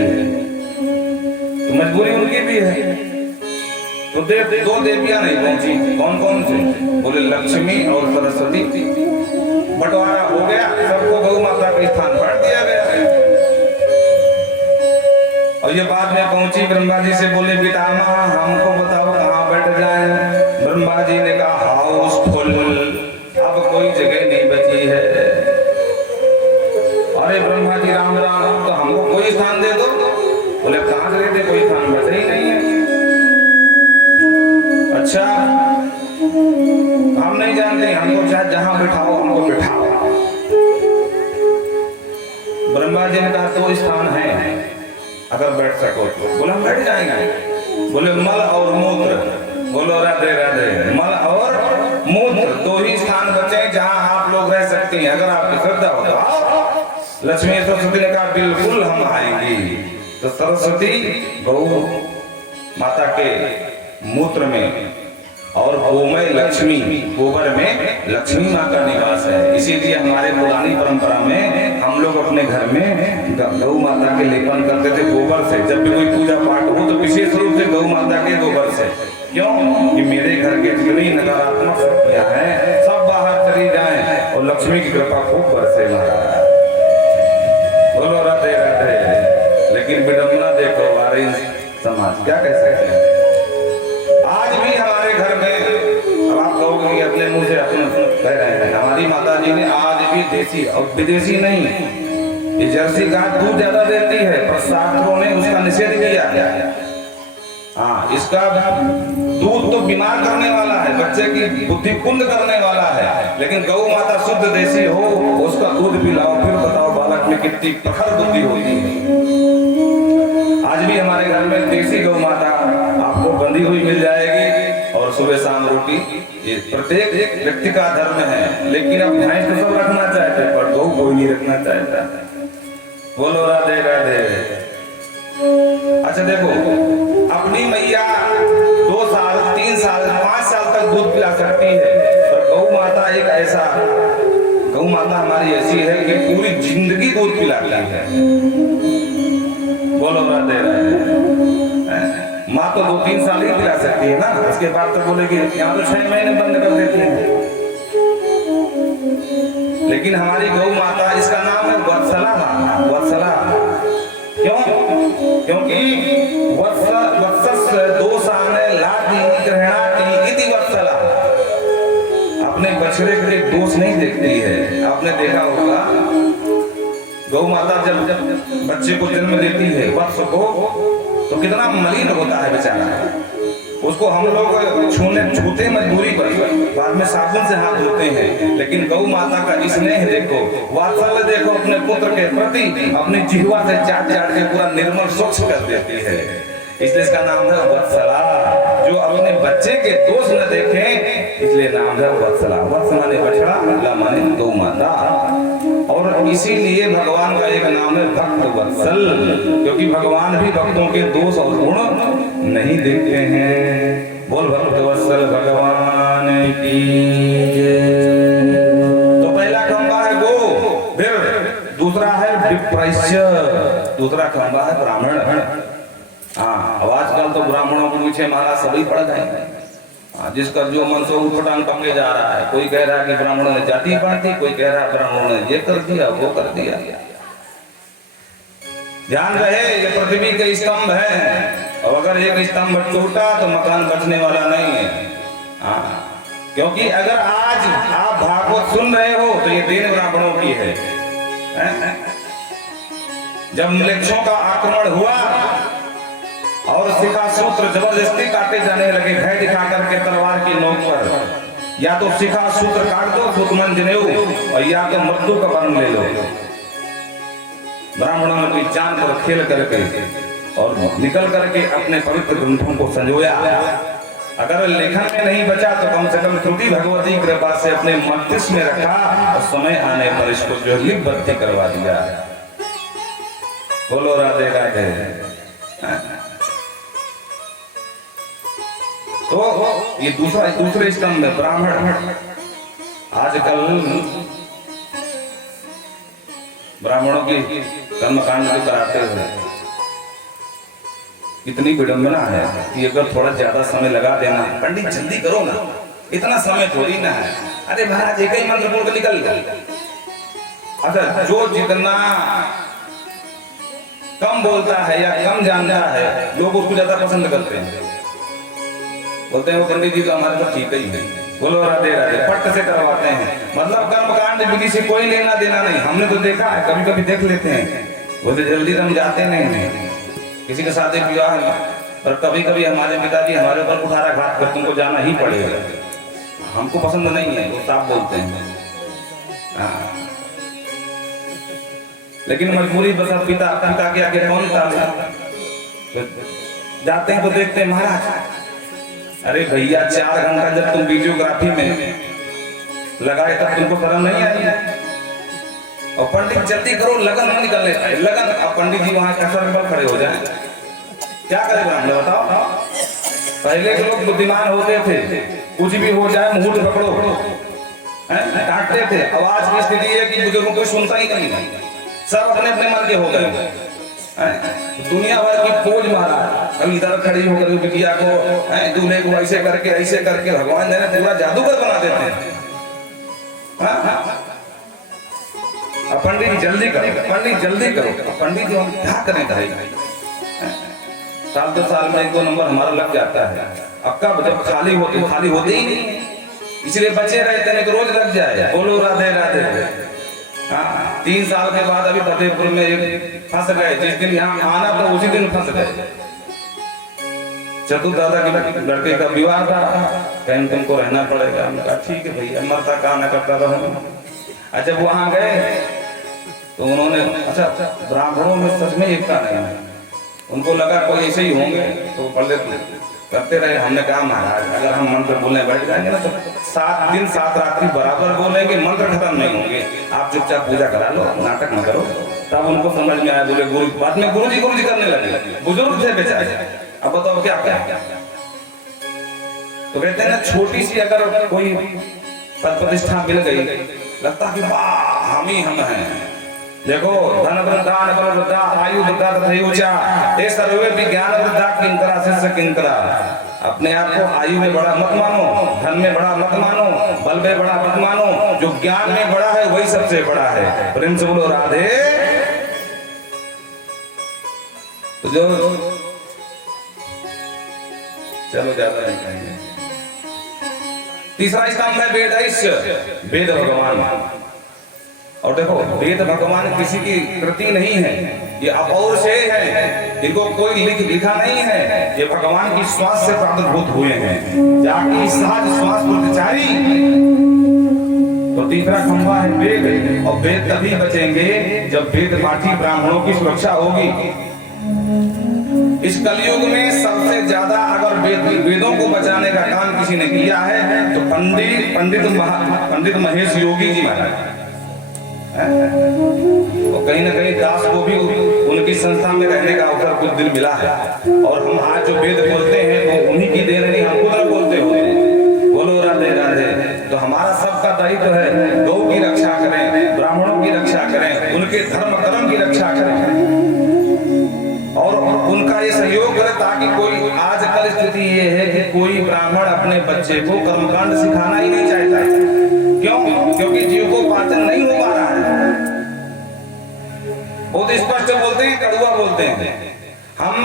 तो मजबूरी उनकी भी है। तो 2 देवियां नहीं पहुंची। कौन कौन सी? बोले लक्ष्मी और सरस्वती। बंटवारा हो गया, सबको गौ माता का स्थान बांट दिया गया। और ये बाद में पहुंची ब्रह्मा जी से, बोले पितामह हमको बताओ कहाँ बैठ जाए। ब्रह्मा जी ने कहा हाउसफुल, अब कोई जगह नहीं बची है। अरे ब्रह्मा जी राम राम, तो हमको कोई स्थान दे दो। बोले कहाँ से देते, कोई स्थान बचा ही नहीं है। अच्छा हम नहीं जानते, हमको चाहे जहां बिठाओ हमको बिठाओ। ब्रह्मा जी ने कहा 2 स्थान है, अगर बैठ सको तो। बोले हम बैठ जाएंगे। बोले मल और मूत्र। बोलो राधे राधे। मल और मूत्र 2 ही स्थान बचे जहां आप लोग रह सकते हैं, अगर आपकी श्रद्धा हो तो। लक्ष्मी सरस्वती ने कहा बिल्कुल हम आएंगी। तो सरस्वती गौ माता के मूत्र में और गोमय लक्ष्मी, गोबर में लक्ष्मी माँ का निवास है। इसीलिए हमारे पुरानी परंपरा में हम लोग अपने घर में गौ माता के लेपन करते थे गोबर से। जब भी कोई पूजा पाठ हो तो विशेष रूप से गौ माता के गोबर से। क्यों कि मेरे घर के जितनी नकारात्मक शक्तियां हैं सब बाहर चली जाएं और लक्ष्मी की कृपा खूब बरसे महाराज। बोलो राधे राधे। लेकिन विडंबना देखो हमारे समाज क्या कह सकते हैं। आज भी हमारे घर में, अब आप कहोगे कि अपने मुंह से अपने कह रहे हैं, हमारी माता जी ने आज भी देसी और विदेशी नहीं, ये जर्सी गाय दूध ज्यादा देती है पर शास्त्रों ने उसका निषेध किया। हाँ, इसका दूध तो बीमार करने वाला है, बच्चे की बुद्धि कुंद करने वाला है, लेकिन गौ माता शुद्ध देसी हो उसका दूध पिलाओ, फिर बताओ बालक में कितनी प्रखर बुद्धि होती है। आज भी हमारे घर में देसी गौ माता आपको बंधी हुई मिल जाएगी और सुबह शाम रोटी। ये प्रत्येक व्यक्ति का धर्म है, लेकिन अब भैंस तो सब रखना चाहते पर गौ कोई नहीं रखना चाहता। बोलो राधे राधे। अच्छा देखो, अपनी मैया 2 साल 3 साल 5 साल तक दूध पिला सकती है, पर गौ माता एक ऐसा, गौ माता हमारी ऐसी है कि पूरी जिंदगी दूध पिलाती है। बोलो राधे राधे। माँ तो 2-3 साल ही पिला सकती है ना, उसके बाद तो बोलेगी यहाँ तो 6 महीने बंद कर देती है। लेकिन हमारी गौ माता, इसका नाम है वत्सला माँ, वत्सला। क्यों? क्योंकि वत्सस दोषाने लाती ग्रहणाती इति वत्सला। अपने बछड़े के दोष नहीं देखती है। आपने देखा होगा गौ माता जब बच्चे को जन्म देती है, वत्स को, तो कितना मलिन होता है बेचारा। उसको हम लोग छूते मजबूरी पर, बाद में साबुन से हाथ धोते हैं, लेकिन गौ माता का स्नेह देखो, वात्सल्य देखो अपने पुत्र के प्रति, अपनी जिह्वा से चाट चाट के पूरा निर्मल स्वच्छ कर देती है। इसलिए इसका नाम है वत्सला, जो अपने बच्चे के दोष न देखें, इसलिए नाम है वत्सला। वत्स माने बछड़ा, ला माने गौ माता। और इसीलिए भगवान का एक नाम है भक्त वत्सल, क्योंकि भगवान भी भक्तों के दोष और गुण नहीं देखते हैं। बोल भक्त वत्सल भगवान की। तो पहला खंबा है गो, फिर दूसरा है विप्रैश्य, दूसरा खंबा है ब्राह्मण। हाँ, अब आजकल तो ब्राह्मणों के पीछे महाराज सभी पड़ गए। जिसका जो मन से उठपटांग पके जा रहा है। कोई कह रहा है कि ब्राह्मणों ने जाति बांटी, कोई कह रहा है ब्राह्मणों ने ये कर दिया वो कर दिया। ध्यान रहे, ये पृथ्वी के स्तंभ है, और अगर एक स्तंभ टूटा तो मकान बचने वाला नहीं है। हाँ, क्योंकि अगर आज आप भागवत सुन रहे हो तो ये देन ब्राह्मणों की है। जब म्लेच्छों का आक्रमण हुआ और शिखा सूत्र जबरदस्ती काटे जाने लगे, भय दिखा करके तलवार की नोक पर, या तो शिखा सूत्र काट दो सुतमन जनेऊ, और या तो मृत्यु का वर्ण ले लो। ब्राह्मणों ने अपनी जान पर खेल करके और निकल करके अपने पवित्र ग्रंथों को संजोया। अगर लेखन में नहीं बचा तो कम से कम श्रुति भगवती कृपा से अपने मस्तिष्क में रखा, और समय आने पर इसको जो लिपिबद्ध करवा दिया। बोलो राधे राधे। तो ये दूसरे स्तंभ में ब्राह्मण। आजकल ब्राह्मणों की कर्मकांड जो कराते हुए इतनी विडंबना है कि अगर थोड़ा ज्यादा समय लगा देना, पंडित जल्दी करो ना, इतना समय थोड़ी ना है। अरे महाराज एक ही मंत्र बोल कर निकल गए। अच्छा, जो जितना कम बोलता है या कम जानता है, लोग उसको ज्यादा पसंद करते हैं। बोलते हैं वो पंडित जी तो हमारे तो ठीक ही है। बोलो राधे राधे। पट्ट से करवाते हैं, मतलब कर्मकांड विधि से कोई लेना देना नहीं। हमने तो देखा है, कभी कभी देख लेते हैं, बोलते जल्दी तो हम जाते नहीं किसी के शादी विवाह में, पर कभी कभी हमारे पिताजी हमारे ऊपर कुठाराघात कर तुमको जाना ही पड़ेगा, हमको पसंद नहीं है, वो साफ बोलते हैं। लेकिन मजबूरी बस पिता के आगे कौन था। जाते हैं तो देखते हैं महाराज, अरे भैया 4 घंटा जब तुम वीडियोग्राफी में लगाए तब तुमको शर्म नहीं आई। और पंडित जल्दी करो, लगन में निकलने पाए लगन। अब पंडित जी वहां कसर पर खड़े हो जाए, क्या करे ब्राह्मण बताओ। पहले के लोग बुद्धिमान होते थे, कुछ भी हो जाए मुहूर्त पकड़ो, डांटते थे। अब आज की स्थिति है कि बुजुर्गों को सुनता ही नहीं, सब अपने अपने मन के हो गए। दुनिया भर की फौज महाराज अब इधर खड़ी होकर बिटिया को दूल्हे को ऐसे करके भगवान ने पूरा जादूगर बना देते हैं। पंडित जी जल्दी करो, पंडित जल्दी करो। पंडित जी हम क्या करें भाई, साल 2 साल में 1-2 नंबर हमारा लग जाता है। अब कब जब खाली होते ही नहीं, इसलिए बचे रहते हैं तो रोज लग जाए। बोलो राधे राधे। 3 साल के बाद अभी फतेहपुर में एक फंस गए, जिस दिन यहाँ आना तो उसी दिन फंस गए। चतुर दादा के लड़के का विवाह था, कहीं तुमको रहना पड़ेगा। हमने कहा ठीक है भैया, मरता कहा न करता रहो। अच्छा वहां गए तो उन्होंने अच्छा ब्राह्मणों में सच में एकता नहीं है, उनको लगा कोई ऐसे ही होंगे तो पढ़ करते रहे। हमने कहा महाराज अगर हम मंत्र बोलने बैठ जाएंगे ना तो 7 दिन 7 रात्रि बराबर बोलेंगे, मंत्र खत्म नहीं होंगे। आप चुपचाप पूजा करा लो, नाटक न करो। तब उनको समझ में आया, बोले गुरु, बाद में गुरु जी करने लगे। बुजुर्ग थे बेचारे, अब बताओ क्या क्या। तो कहते हैं ना छोटी सी अगर कोई पद प्रतिष्ठा मिल गई, लगता कि वाह हम ही हम हैं। देखो धन वृद्धान बल वृद्धा आयु वृद्धा तथा ऊंचा ये सर्वे विज्ञान वृद्धा किंकरा शिष्य किंकरा। अपने आप को आयु में बड़ा मत मानो, धन में बड़ा मत मानो, बल में बड़ा मत मानो। जो ज्ञान में बड़ा है वही सबसे बड़ा है। प्रेम से बोलो राधे। तो जो चलो ज्यादा नहीं कहेंगे। तीसरा स्तंभ है वेद ऐश्य, वेद भगवान। और देखो वेद भगवान किसी की कृति नहीं है, ये अपौर से है, इनको कोई लिखा नहीं है। ये भगवान की श्वास से प्रादुर्भूत हुए हैं, जाकी सहज श्वास प्रतिचारी। तो तीसरा खंभा है वेद, और वेद तभी बचेंगे जब वेद पाठी ब्राह्मणों की सुरक्षा होगी। इस कलयुग में सबसे ज्यादा अगर वेदों को बचाने का काम किसी ने किया है तो पंडित महेश योगी जी महाराज। और कहीं ना कहीं दास को भी उनकी संस्था में रहने का अवसर कुछ दिन मिला है। और हम आज जो वेद बोलते हैं तो उन्हीं की देन नहीं, हम खुद बोलते हो। बोलो राधे राधे। तो हमारा सबका दायित्व है गौ की रक्षा करें, ब्राह्मणों की रक्षा करें, उनके धर्म कर्म की रक्षा करें और उनका ये सहयोग करें, ताकि कोई आजकल स्थिति ये है कि कोई ब्राह्मण अपने बच्चे को कर्मकांड सिखाना ही नहीं चाहता है। क्यों? क्योंकि जीव को पाचन नहीं हो पा रहा है। बहुत स्पष्ट बोलते हैं, कड़वा बोलते हैं। हम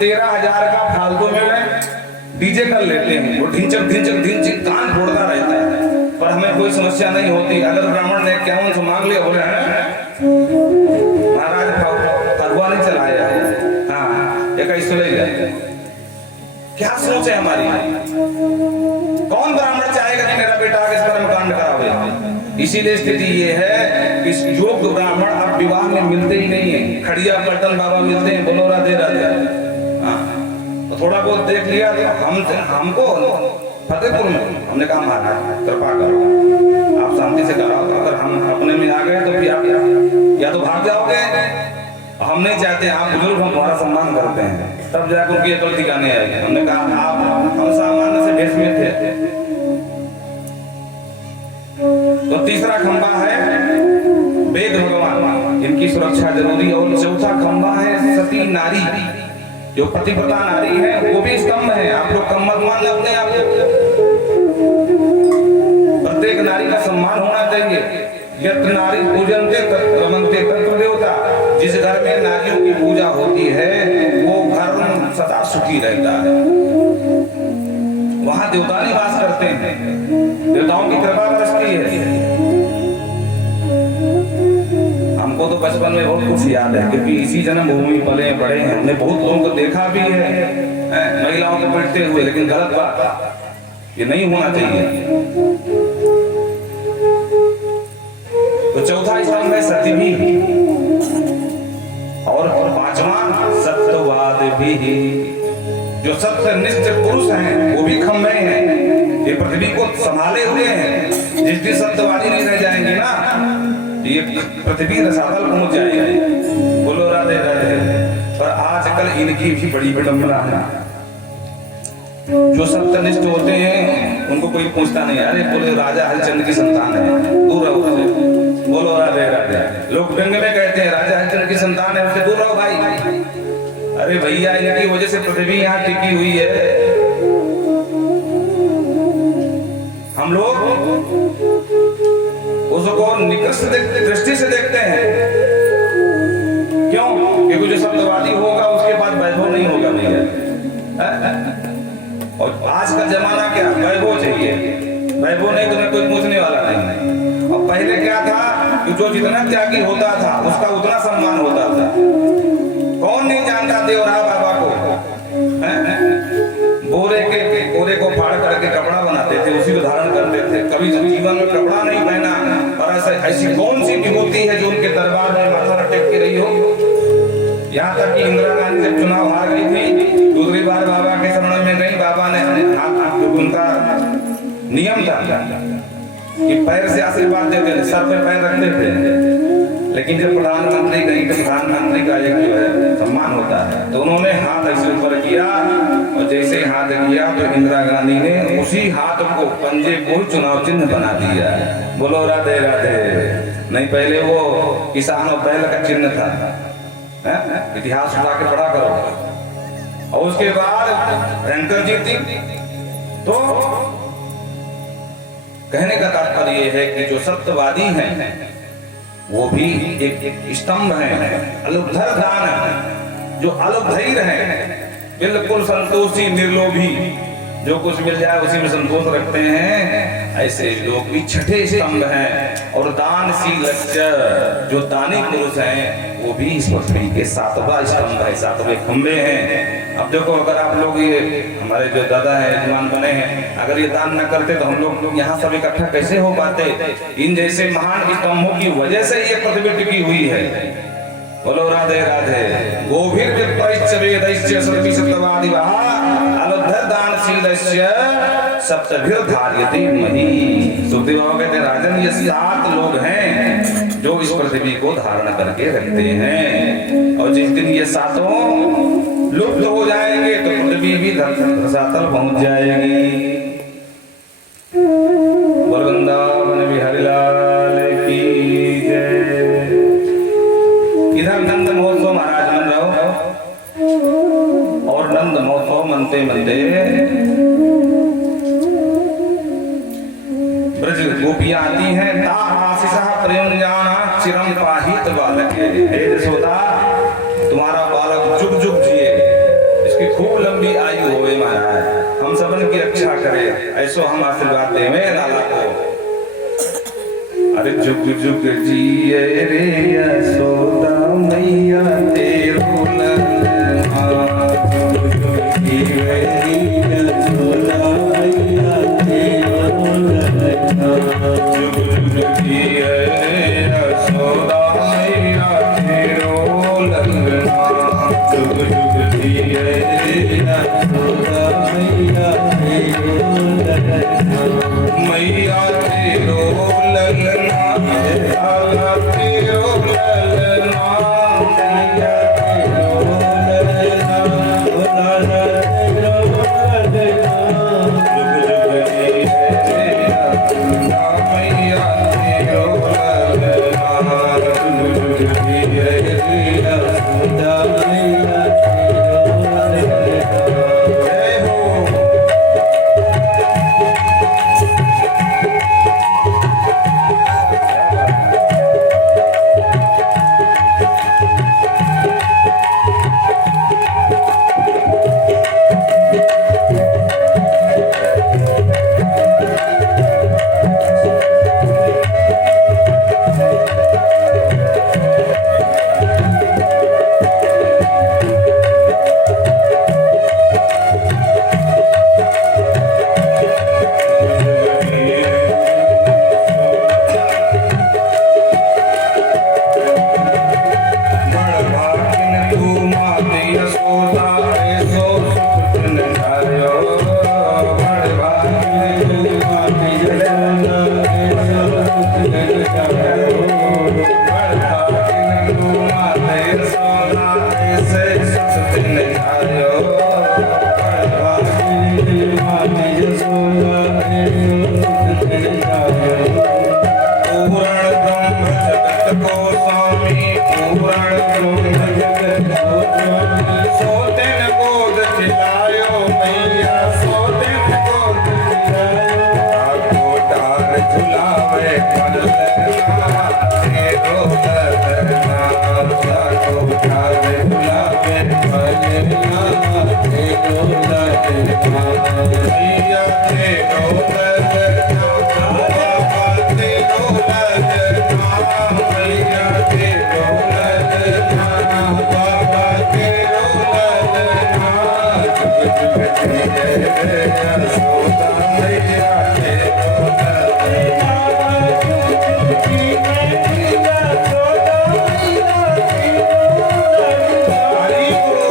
13,000 का फालतू में डीजे कर लेते हैं, वो ढिंचक कान फोड़ता रहता है, पर हमें कोई समस्या नहीं होती। अगर ब्राह्मण ने 51 से मांग लिया, बोले महाराज फगुआ नहीं चलाया, हाँ एक ऐसे ले जाए। क्या सोच है हमारी? कौन ब्राह्मण चाहेगा कि मेरा बेटा आगे कर्मकांड करावे? इसीलिए स्थिति ये है कि योग्य ब्राह्मण अब विवाह में मिलते ही नहीं है। खड़िया पलटन बाबा मिलते हैं, बोलो राधे राधे। तो थोड़ा बहुत देख लिया तो हमको फतेहपुर में हमने कहा महाराज कृपा करो, आप शांति से कराओ। अगर हम अपने में आ गए तो फिर या तो भाग जाओगे, हम नहीं चाहते। आप बुजुर्ग, हम तुम्हारा सम्मान करते हैं, तब जाकर उनकी अकल ठिकाने आएगी। हमने कहा आप हम सामान्य से भेष में थे। तो तीसरा खंबा है वेद भगवान, इनकी सुरक्षा जरूरी। और चौथा खंबा है सती नारी, जो पतिव्रता नारी है, वो भी स्तंभ है। आप लोग कम मत मान अपने आप को। प्रत्येक नारी का सम्मान होना चाहिए। यत्र नारी पूजन्ते तत्र रमन्ते तत्र देवता। जिस घर में नारियों की पूजा होती है वो घर सदा सुखी रहता है, वहां देवता निवास करते हैं, देवताओं की कृपा बरसती है। हमको तो बचपन में बहुत कुछ याद है, क्योंकि इसी जन्मभूमि पले बड़े हैं। हमने बहुत लोगों को देखा भी है महिलाओं को पिटते हुए, लेकिन गलत बात, ये नहीं होना चाहिए। तो चौथा स्तंभ है सती भी, और 5वां सत्यवाद भी। जो सत्यनिष्ठ पुरुष हैं वो भी खंभे हैं, ये पृथ्वी को संभाले हुए हैं। जिस दिन सत्यवादी नहीं रह जाएंगे ना, ये पृथ्वी रसातल पहुंच जाएगी। बोलो राधे राधे। पर आजकल इनकी भी बड़ी विडंबना है। जो सत्यनिष्ठ होते हैं उनको कोई पूछता नहीं, अरे बोले राजा हरिश्चंद्र की संतान है, दूर रहो उससे। बोलो राधे राधे। लोग व्यंग में कहते हैं राजा हरिश्चंद्र की संतान है, उससे दूर रहो भाई। अरे भैया इनकी वजह से पृथ्वी यहाँ टिकी हुई है। हम लोग उसको निकृष्ट दृष्टि से देखते हैं। क्यों? क्योंकि जो शब्दवादी होगा उसके पास वैभव नहीं होगा भैया। और आज का जमाना क्या, वैभव चाहिए, वैभव नहीं तो कोई पूछने वाला नहीं। और पहले क्या था कि जो जितना त्यागी होता था उसका उतना सम्मान होता था। कौन नहीं जानता देवरा बाबा को? बोरे को फाड़ करके कपड़ा बनाते थे, उसी को धारण करते थे, कभी जीवन में कपड़ा नहीं पहना। और ऐसी कौन सी विभूति है जो उनके दरबार में माथा टेक के रही हो? यहाँ तक कि इंदिरा गांधी जब चुनाव हार गई थी, दूसरी बार बाबा के शरण में गई, बाबा ने उनका नियम था कि पैर से आशीर्वाद देते थे, सर पे पैर रखते थे। लेकिन जब प्रधानमंत्री गई तो प्रधानमंत्री का एक जो है सम्मान होता है, तो उन्होंने हाथ ऐसे ऊपर किया और जैसे ही हाथ किया तो इंदिरा गांधी ने उसी हाथ को, पंजे को चुनाव चिन्ह बना दिया। बोलो राधे राधे। नहीं पहले वो किसान और बैल का चिन्ह था। इतिहास उठा के पढ़ा करो। और उसके बाद भयंकर जीती। तो कहने का तात्पर्य यह है कि जो सत्यवादी हैं वो भी एक स्तंभ है, अलुपधर दान है, जो अलुपधैर्य है, बिल्कुल संतोषी निर्लोभी, जो कुछ मिल जाए उसी में संतोष रखते हैं। ऐसे लोग भी छठे स्तंभ हैं। और दानशील जो दानी पुरुष हैं वो भी इस पृथ्वी के सातवां स्तंभ है, सातवें खंबे हैं। अब देखो, अगर आप लोग ये हमारे जो दादा हैं यजमान बने हैं, अगर ये दान न करते तो हम लोग यहाँ सब इकट्ठा कैसे हो पाते? इन जैसे महान स्तंभों की वजह से ये पृथ्वी टिकी हुई है। बोलो राधे राधे। गोभीर विप्पैश्च वेदैश्च सर्वि सत्यवादिवः अलुपधर दानशीलस्य सप्तभिर्धार्यते मही। सुखदेव बाबा कहते हैं, राजन ये 7 लोग हैं जो इस पृथ्वी को धारण करके रखते हैं। और जिस दिन ये 7 लुप्त हो जाएंगे तो पृथ्वी भी धरातल पहुंच जाएगी। वृंदावन बिहारी लाल की जय। इधर नंद महोत्सव महाराज मन रहो, और नंद महोत्सव मनते मनते ब्रज गोपियां आती हैं। ता आशीषः प्रेमजाना चिरं पाहित बालके। हे यशोदा, तुम्हारा बालक जुग जुग जिए, इसकी खूब लंबी आयु होवे महाराज, हम सबन की रक्षा करे, ऐसो हम आशीर्वाद देवे लाला को। अरे जुग जुग जिए रे यशोदा मैया तेरो ललना, जुग जुग जिए रे यशोदा मैया तेरो ललना, जुग जुग जिए रे यशोदा मैया तेरो ललना, जुग जुग जिए रे यशोदा मैया तेरो ललना, मैया तेरो ललना, मैया तेरो ललना, मैया तेरो ललना, लाला तेरो ललना, जुग जुग जिए रे यशोदा मैया तेरो ललना, जुग जुग जिए रे यशोदा मैया तेरो ललना। जय हो। मैया तेरो ललना बाबा तेरो ललना मैया तेरो ललना बाबा तेरो ललना जुग जुग जिए यशोदा मैया तेरो ललना जुग जुग जिए यशोदा मैया तेरो ललना। हरि बोल।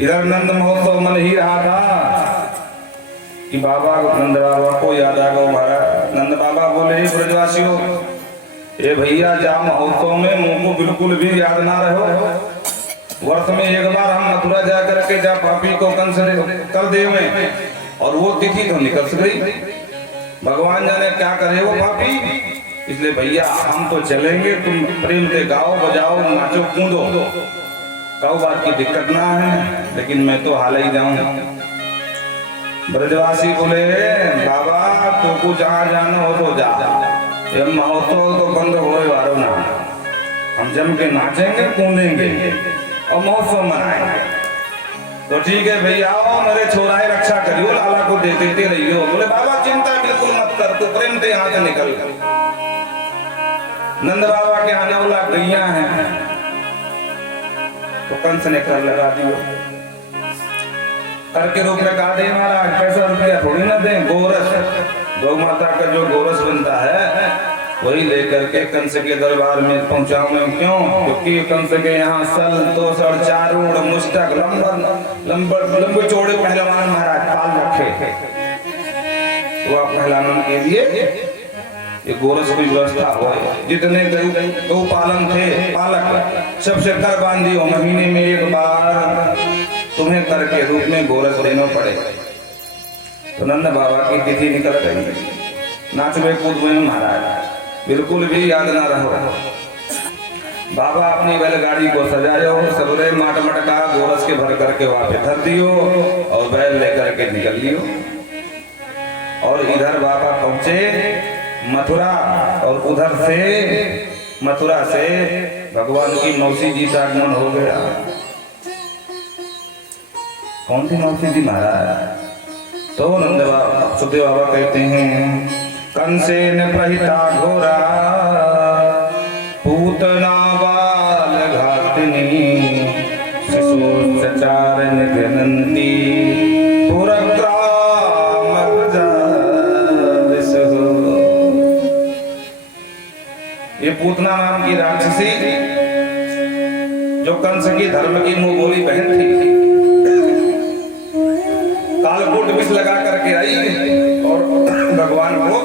इधर नंद महोत्सव मन ही रहा था कि बाबा नंद बाबा को याद आ गया महाराज। नंद बाबा बोले हे ब्रजवासियों, ए भैया जा महोत्सव में मुंह को बिल्कुल भी याद ना रहो। वर्ष में एक बार हम मथुरा जा करके जा पापी को कंस कर दे और वो तिथि तो निकल गई, भगवान जाने क्या करे वो पापी। इसलिए भैया हम तो चलेंगे, तुम प्रेम से गाओ बजाओ नाचो कूदो, कौ बात की दिक्कत ना है, लेकिन मैं तो हाल ही जाऊं। ब्रजवासी बोले बाबा तो जहाँ जाना हो तो जा, ये महोत्सव तो बंद होए वारो ना, हम जम के नाचेंगे कूदेंगे और महोत्सव मनाएंगे। तो ठीक है भैया आओ, मेरे छोराए रक्षा करियो, लाला को दे देते रहियो। बोले बाबा चिंता बिल्कुल मत कर, तू प्रेम से यहाँ से निकल। नंद बाबा के आने वाला गैया है तो कंस ने कर लगा दियो, करके रूप में कहा दे महाराज पैसा रुपया थोड़ी ना दे, गोरस गौ माता का जो गोरस बनता है वही लेकर के कंस के दरबार में पहुंचाऊंगा। क्यों? क्योंकि कंस के यहाँ सल तो सर चारूढ़ मुष्टक लंबे चौड़े पहलवान महाराज पाल रखे थे, तो आप पहलवान के लिए ये गोरस की व्यवस्था हो। जितने गौ पालन थे पालक सबसे कर बांधियो, महीने में एक बार तुम्हें कर के रूप में गोरस देना पड़े। तो नंद बाबा की तिथि निकल गई, नाचवे कूदवे महाराज बिल्कुल भी याद ना रहो। बाबा अपनी बैलगाड़ी को सजायो, सबरे माट मटका गोरस के भर करके वापस धर दियो और बैल लेकर के निकल लियो। और इधर बाबा पहुंचे मथुरा, और उधर से मथुरा से भगवान की मौसी जी का आगमन हो गया। कौन सी मौसी जी महाराज? तो नंद बाबा सुखदेव बाबा कहते हैं कंसेन प्रहिता घोरा पूतना बाल घातनी शिशु सचारण घनंती पुरक राक्षसी जो कंस की धर्म की मुंह बोली बहन थी, कालकूट विष लगा करके आई और भगवान को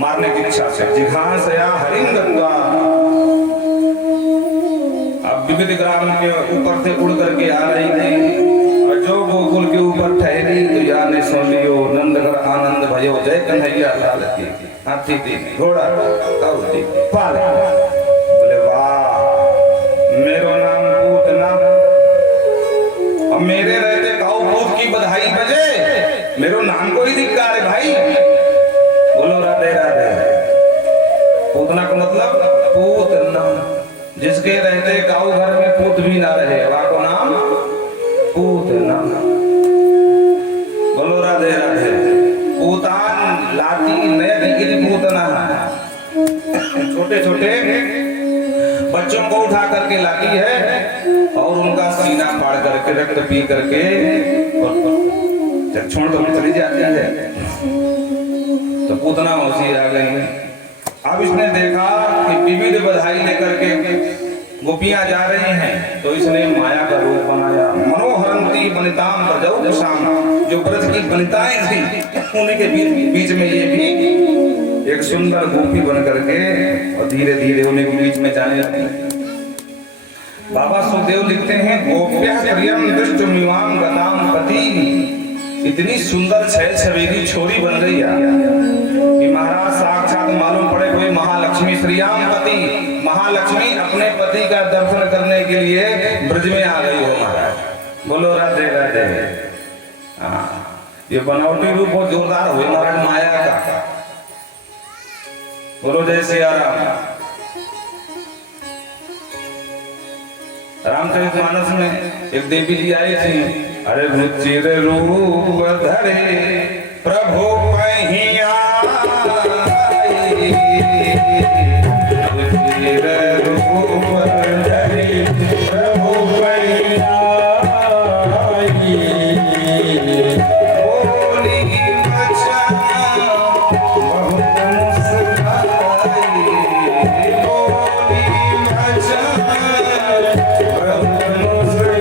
मारने की इच्छा से जिघांसया हरिं दत्वा, अब विविध ग्राम के ऊपर से उड़ करके आ रही थी और जो गोकुल के ऊपर ठहरी तो या ने सुन लियो नंदगढ़ आनंद भयो जय कन्हैया लाल की। हाथी थी, घोड़ा थी, पाले। बोले वाह, मेरो नाम पूतना, अब मेरे रहते काऊ भूत की बधाई बजे, मेरो नाम को ही धिक्कार है भाई। बोलो राधे राधे। पूतना का मतलब पूतना, जिसके रहते काऊ घर में पूत भी ना रहे, वह को नाम पूतना। बोलो राधे राधे। पूतान लाती नयन पूतना, छोटे छोटे बच्चों को उठा करके लाती है और उनका सीना फाड़ करके रक्त पी करके छोड़ कर चली जाती है। तो पूतना मौसी आ गई। अब इसने देखा कि विविध बधाई लेकर के गोपियां जा रही हैं, तो इसने माया का रूप बनाया। मनोहरंती वनिताम प्रजौषाम, जो ब्रज की वनिताएं थी उन्हीं के बीच में ये भी एक सुंदर गोपी बन करके और धीरे धीरे उन्हीं के बीच में जाने लगी। बाबा सुखदेव लिखते हैं गोप्यः प्रियं दृष्टमिमां गतां पति, इतनी सुंदर छैल छबीली छोरी बन गई कि महाराज साक्षात मालूम पड़े कोई महालक्ष्मी श्रीराम पति, महालक्ष्मी अपने पति का दर्शन करने के लिए ब्रज में आ गई हो महाराज। बोलो राधे राधे। हाँ, ये बनावटी रूप बहुत जोरदार हुए महाराज माया का। बोलो जय सिया राम। रामचरितमानस में एक देवी जी आई थी, अरे रुचिर रूप धरे प्रभु पहिया, रुचिर रूप धरे प्रभु पहिया, बोली बचा बहुत मुस्काई, बोली बचा बहुत मुस्काई,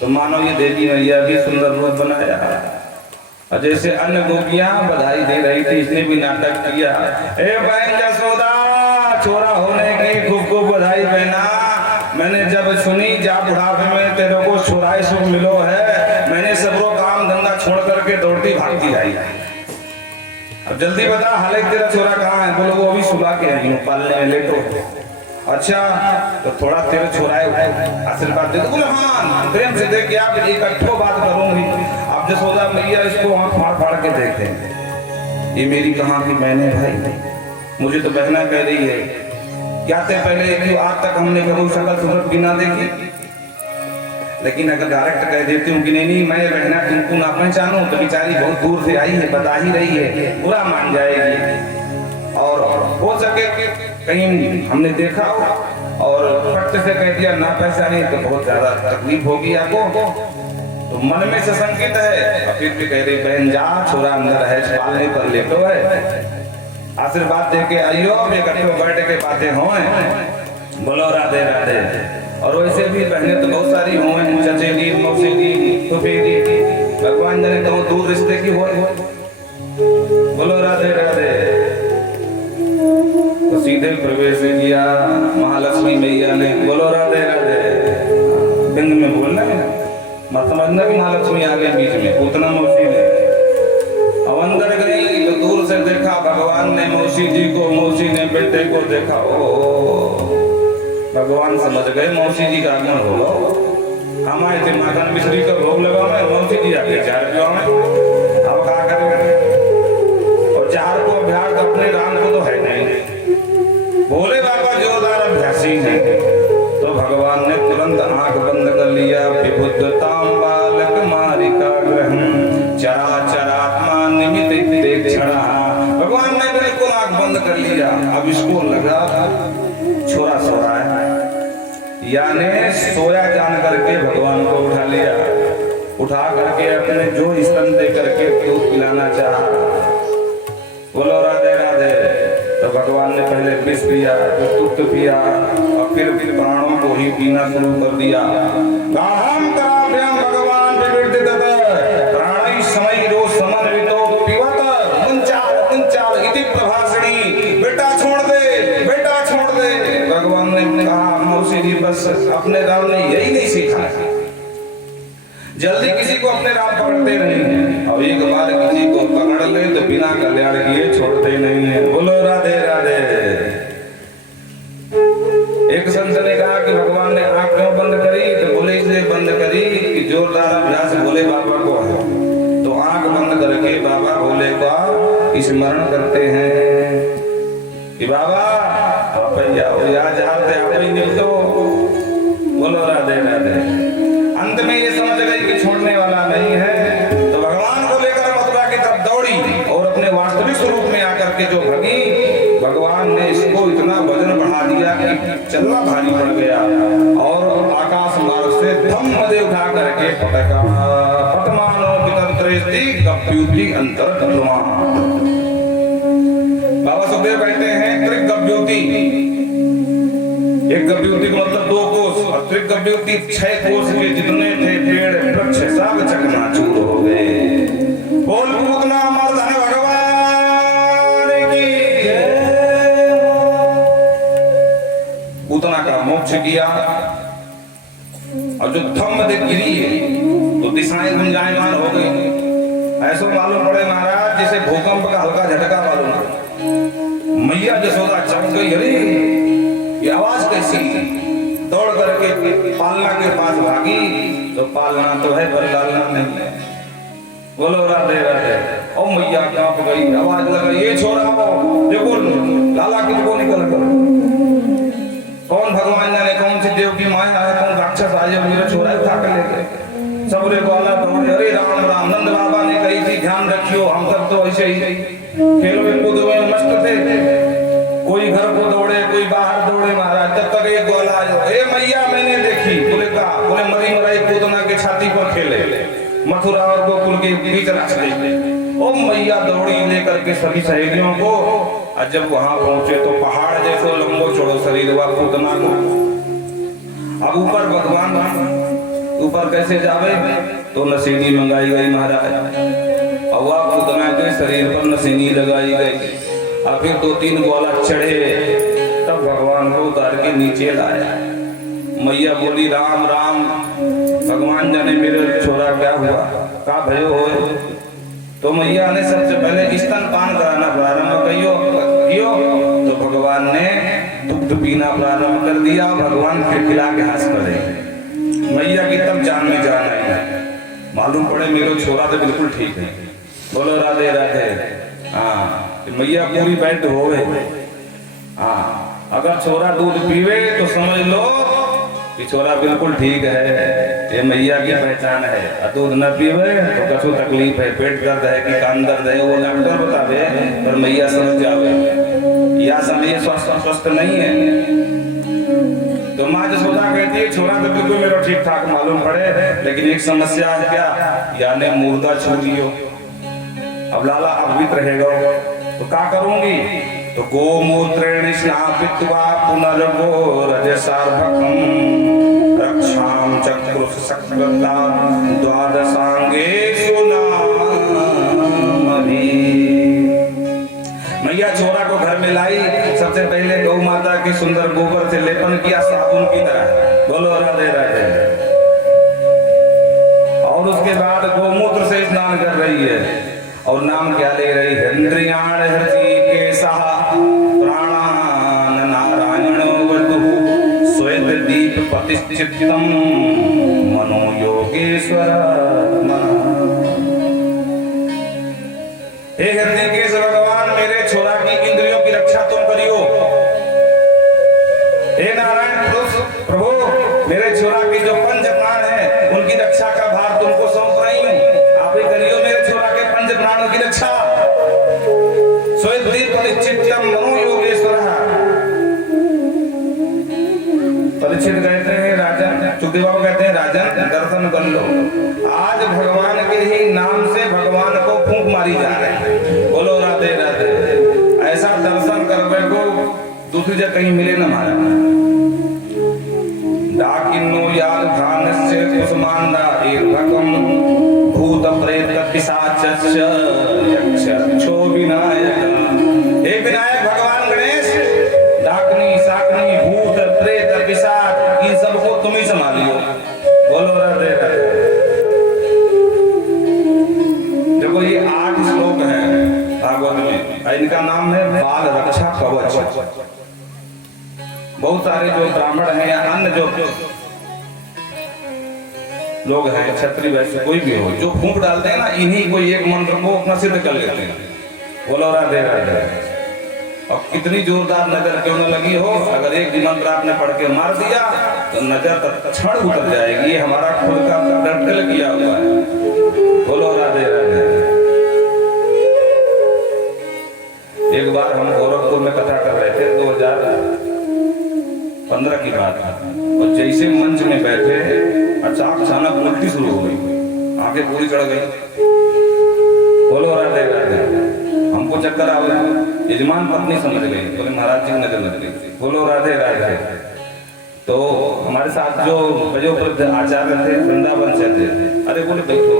तो मानो ये देवी मैया भी सुंदर रूप बनाया। और जैसे अन्य गोपियां बधाई दे रही थी, इसने भी नाटक किया। ए बहन जसोदा, छोरा होने की खूब खूब बधाई बहना। मैंने जब सुनी जा बुढ़ापे में तेरे को छोराई सुख मिलो है, मैंने सबरो काम धंधा छोड़ करके दौड़ती भागती आई। अब जल्दी बता, हालांकि तेरा छोरा कहाँ है? बोलो वो अभी सुबह के हैं, पालने में लेटो। अच्छा, तो थोड़ा तेरे छोराए आशीर्वाद दे दो। बोले हाँ, प्रेम से देख के आप इकट्ठो बात करूंगी। अब जसोदा मैया इसको आँख फाड़ फाड़ के देखते हैं, ये मेरी कहाँ की मैंने भाई, मुझे तो बहना कह रही है। क्या ते पहले क्यों आज तक हमने कभी शकल सूरत बिना देखी, लेकिन अगर डायरेक्ट कह देती हूँ कि नहीं मैं बहना तुमको ना पहचानूं, तो बेचारी बहुत दूर से आई है, बता ही रही है, बुरा मान जाएगी। और हो सके कहीं हमने देखा हो और फट से कह दिया ना पहचाने तो बहुत ज्यादा तकलीफ होगी आपको। तो मन में से संकेत है, और फिर भी कह रही बहन जा, छोरा अंदर है, पालने पर लेटो है, आशीर्वाद दे के आइयो, इकट्ठे बैठ के बातें हो। बोलो राधे राधे। और वैसे भी बहनें तो बहुत सारी हो, चचेरी, मौसेरी, फुफेरी, भगवान जाने तो दूर रिश्ते की हो। बोलो राधे राधे। तो सीधे प्रवेश किया महालक्ष्मी मैया ने। बोलो राधे राधे। बिंद में बोलना है, मत समझना कि महालक्ष्मी आ गए बीच में, पूतना मौसी ने। अब अंदर गई तो दूर से देखा भगवान ने मौसी जी को, मौसी ने बेटे को देखा। ओ भगवान समझ गए मौसी जी का आगमन होगा। हमारे थे माखन मिश्री का भोग लगा में, मौसी जी आके चार पियो में। अब क्या करेंगे? और चार को अभ्यास अपने राम को तो है नहीं, भोले बाबा जोरदार अभ्यासी है। तो भगवान ने तुरंत आंख बंद कर लिया। विबुद्धताम बालक मारिका ग्रहण चराचरात्मा निमित्त क्षणा। भगवान ने बिल्कुल आंख बंद कर लिया। अब इसको लगा छोरा छोरा यानी सोया जान करके भगवान को उठा लिया, उठा करके अपने जो स्तन दे करके दूध पिलाना चाहा। बोलो राधे राधे। तो भगवान ने पहले विष पिया, फिर दूध पिया और फिर प्राणों को ही पीना शुरू कर दिया। गाहम कराभ्यम भगवान विवर्तित प्राणी समय रो समन्वितो पिबत मुंचाल मुंचाल इति प्रभाषणी। बेटा छोड़ दे, बेटा छोड़ दे। भगवान ने कहा मौसी जी बस अपने राम ने यही नहीं सीखा है, जल्दी किसी को अपने राम पकड़ते नहीं है, और एक बार किसी को पकड़ ले तो बिना कल्याण किए छोड़ते नहीं है। बोलो राधे राधे। एक संत ने कहा कि भगवान ने आंख क्यों बंद करी? तो बोले इसलिए बंद करी कि जोरदार अभ्यास भोले बाबा को है, तो आंख बंद करके बाबा भोले का स्मरण करते हैं कि बाबा आप या जाते आप ही निपटो। बोलो राधे राधे। अंत में ये समझ गई कि छोड़ने वाला नहीं है, तो भगवान को लेकर मथुरा की तरफ दौड़ी और अपने वास्तविक स्वरूप में आकर के जो भगी, भगवान ने इसको इतना वजन बढ़ा दिया कि चलना भारी पड़ गया और आकाश मार्ग से धम्म दे उठा करके पटका पटमानो वितंत्रेति गप्युति अंतर धर्मा। बाबा सुखदेव कहते हैं त्रिक गप्युति, एक गप्युति को मतलब 2 कोस, और त्रिक गप्युति 6 कोस के जितने थे पेड़ वृक्ष सब चकनाचूर हो गए। बोल पूतना मर्दन भगवान की जय। पूतना का मोक्ष किया, और जो धम्म दे गिरी है तो दिशाएं गुंजायमान हो गई। ऐसा मालूम पड़े महाराज जैसे भूकंप का हल्का झटका मालूम पड़े। मैया जसोदा चमक गई, अरे ये आवाज कैसी? दौड़ करके पालना के पास भागी, तो पालना तो है पर लालना नहीं है। बोलो राधे राधे। ओ मैया कांप गई, आवाज लगा ये छोरा देखो लाला किसको निकल कर। कौन भगवान जाने कौन सी देव की माया है, कौन राक्षस आए मेरा छोरा उठा कर लेके सबरे ग्वाला दौड़े। अरे राम राम। नंद बाबा ने कही थी ध्यान रखियो, हम सब तो ऐसे ही खेलों में कूदों में मस्त थे, कोई घर को दौड़े कोई बाहर दौड़े महाराज। तब तक एक ग्वाला आयो, ए मैया मैंने देखी। बोले कहा? बोले मरी मराई पूतना के छाती पर खेले, मथुरा और गोकुल के बीच रख दे। ओ मैया दौड़ी लेकर के सभी सहेलियों को, और जब वहां पहुंचे तो पहाड़ जैसे लंबो छोड़ो शरीर हुआ पूतना को। अब ऊपर भगवान ऊपर कैसे जावे? तो नसीनी मंगाई गई महाराज, और वह पूतना के शरीर पर नसीनी लगाई गई। और फिर 2-3 ग्वाला चढ़े, तब भगवान को उतार के नीचे लाया। मैया बोली राम राम। भगवान जाने मेरे छोरा क्या हुआ, का भयो हो? तो मैया ने सबसे पहले स्तनपान कराना प्रारंभ कियो, तो भगवान ने दुग्ध पीना प्रारंभ कर दिया। भगवान फिर खिला के हंस पड़े। मैया की तब जान में जान आई, मालूम पड़े मेरा छोरा तो बिल्कुल ठीक है। बोलो राधे राधे। हाँ, मैया पूरी बैठ हो गई। हाँ, अगर छोरा दूध पीवे तो समझ लो कि छोरा बिल्कुल ठीक है, ये मैया की पहचान है। और दूध न पीवे तो कछु तकलीफ है, पेट दर्द है कि कान दर्द है, वो डॉक्टर बतावे, पर मैया समझ जावे या समय स्वस्थ नहीं है। तो माँ जसोदा कहती है छोरा तो बिल्कुल मेरा ठीक ठाक मालूम पड़े, लेकिन एक समस्या है क्या? यानी मुर्दा छू लियो, अब लाला अववित रहेगा, तो क्या करूंगी? तो गोमूत्रेण स्नापित्वा पुनर्गो रजसार्भकं रक्षां चक्रुष सक्ता द्वादशांगेषु नामभि। मैया छोरा को घर में लाई, सबसे पहले गौ माता के सुंदर गोबर से लेपन किया साबुन की तरह। बोलो राधे राधे। और उसके बाद गोमूत्र से स्नान कर रही है, और नाम क्या ले रही है? इंद्रियाण हृषिकेशः प्राणान नारायणो वधुः श्वेत दीप प्रतिष्ठितम् मनो योगेश्वर। हे हृषिकेश भगवान, मेरे छोरा की इंद्रियों की रक्षा तुम करियो। हे नारायण प्रभु, मेरे छोरा के जो पंच प्राण है उनकी रक्षा का भार तुमको सौंप रही हूँ, आप ही करियो मेरे छोरा के पंच प्राणों की रक्षा। परीक्षित कहते हैं सुखदेव बाबा कहते हैं राजन दर्शन कर लो, आज भगवान के ही नाम से भगवान को फूंक मारी जा रही है। बोलो राधे राधे। ऐसा दर्शन करने को दूसरी जगह कहीं मिले ना महाराज। डाकिनो याद धानस्य कुसुमांडा ईर्भकम भूत प्रेत पिशाचस्य यक्षो विनायक। हे विनायक भगवान गणेश, डाकनी साकनी भूत प्रेत पिशाच इन सबको तुम ही संभालियो। बोलो राधे राधे। देखो ये 8 श्लोक हैं भागवत में, इनका नाम है बाल रक्षा कवच। बहुत सारे जो ब्राह्मण हैं या अन्य जो लोग हैं, क्षत्रिय वैश्य कोई भी हो, जो फूंक डालते हैं ना, इन्हीं कोई एक मंत्र को अपना सिद्ध कर लेते हैं। बोलो राधे राधे। और कितनी जोरदार नजर क्यों न लगी हो, अगर एक मंत्र आपने पढ़ के मार दिया तो नजर क्षण उतर जाएगी। ये हमारा खुद का प्रैक्टिकल किया हुआ है। बोलो राधे राधे। एक बार हम गोरखपुर में कथा कर रहे थे, 2015 की बात है, और जैसे मंच में बैठे अचानक उल्टी शुरू हो गई, आंखें पूरी चढ़ गई। बोलो राधे राधे। हमको चक्कर आ गया, यजमान पत्नी समझ गई, बोले महाराज जी की नजर लग गई। बोलो राधे राधे। तो हमारे साथ जो वयोवृद्ध आचार्य थे, वृंदावन से थे, अरे बोले देखो,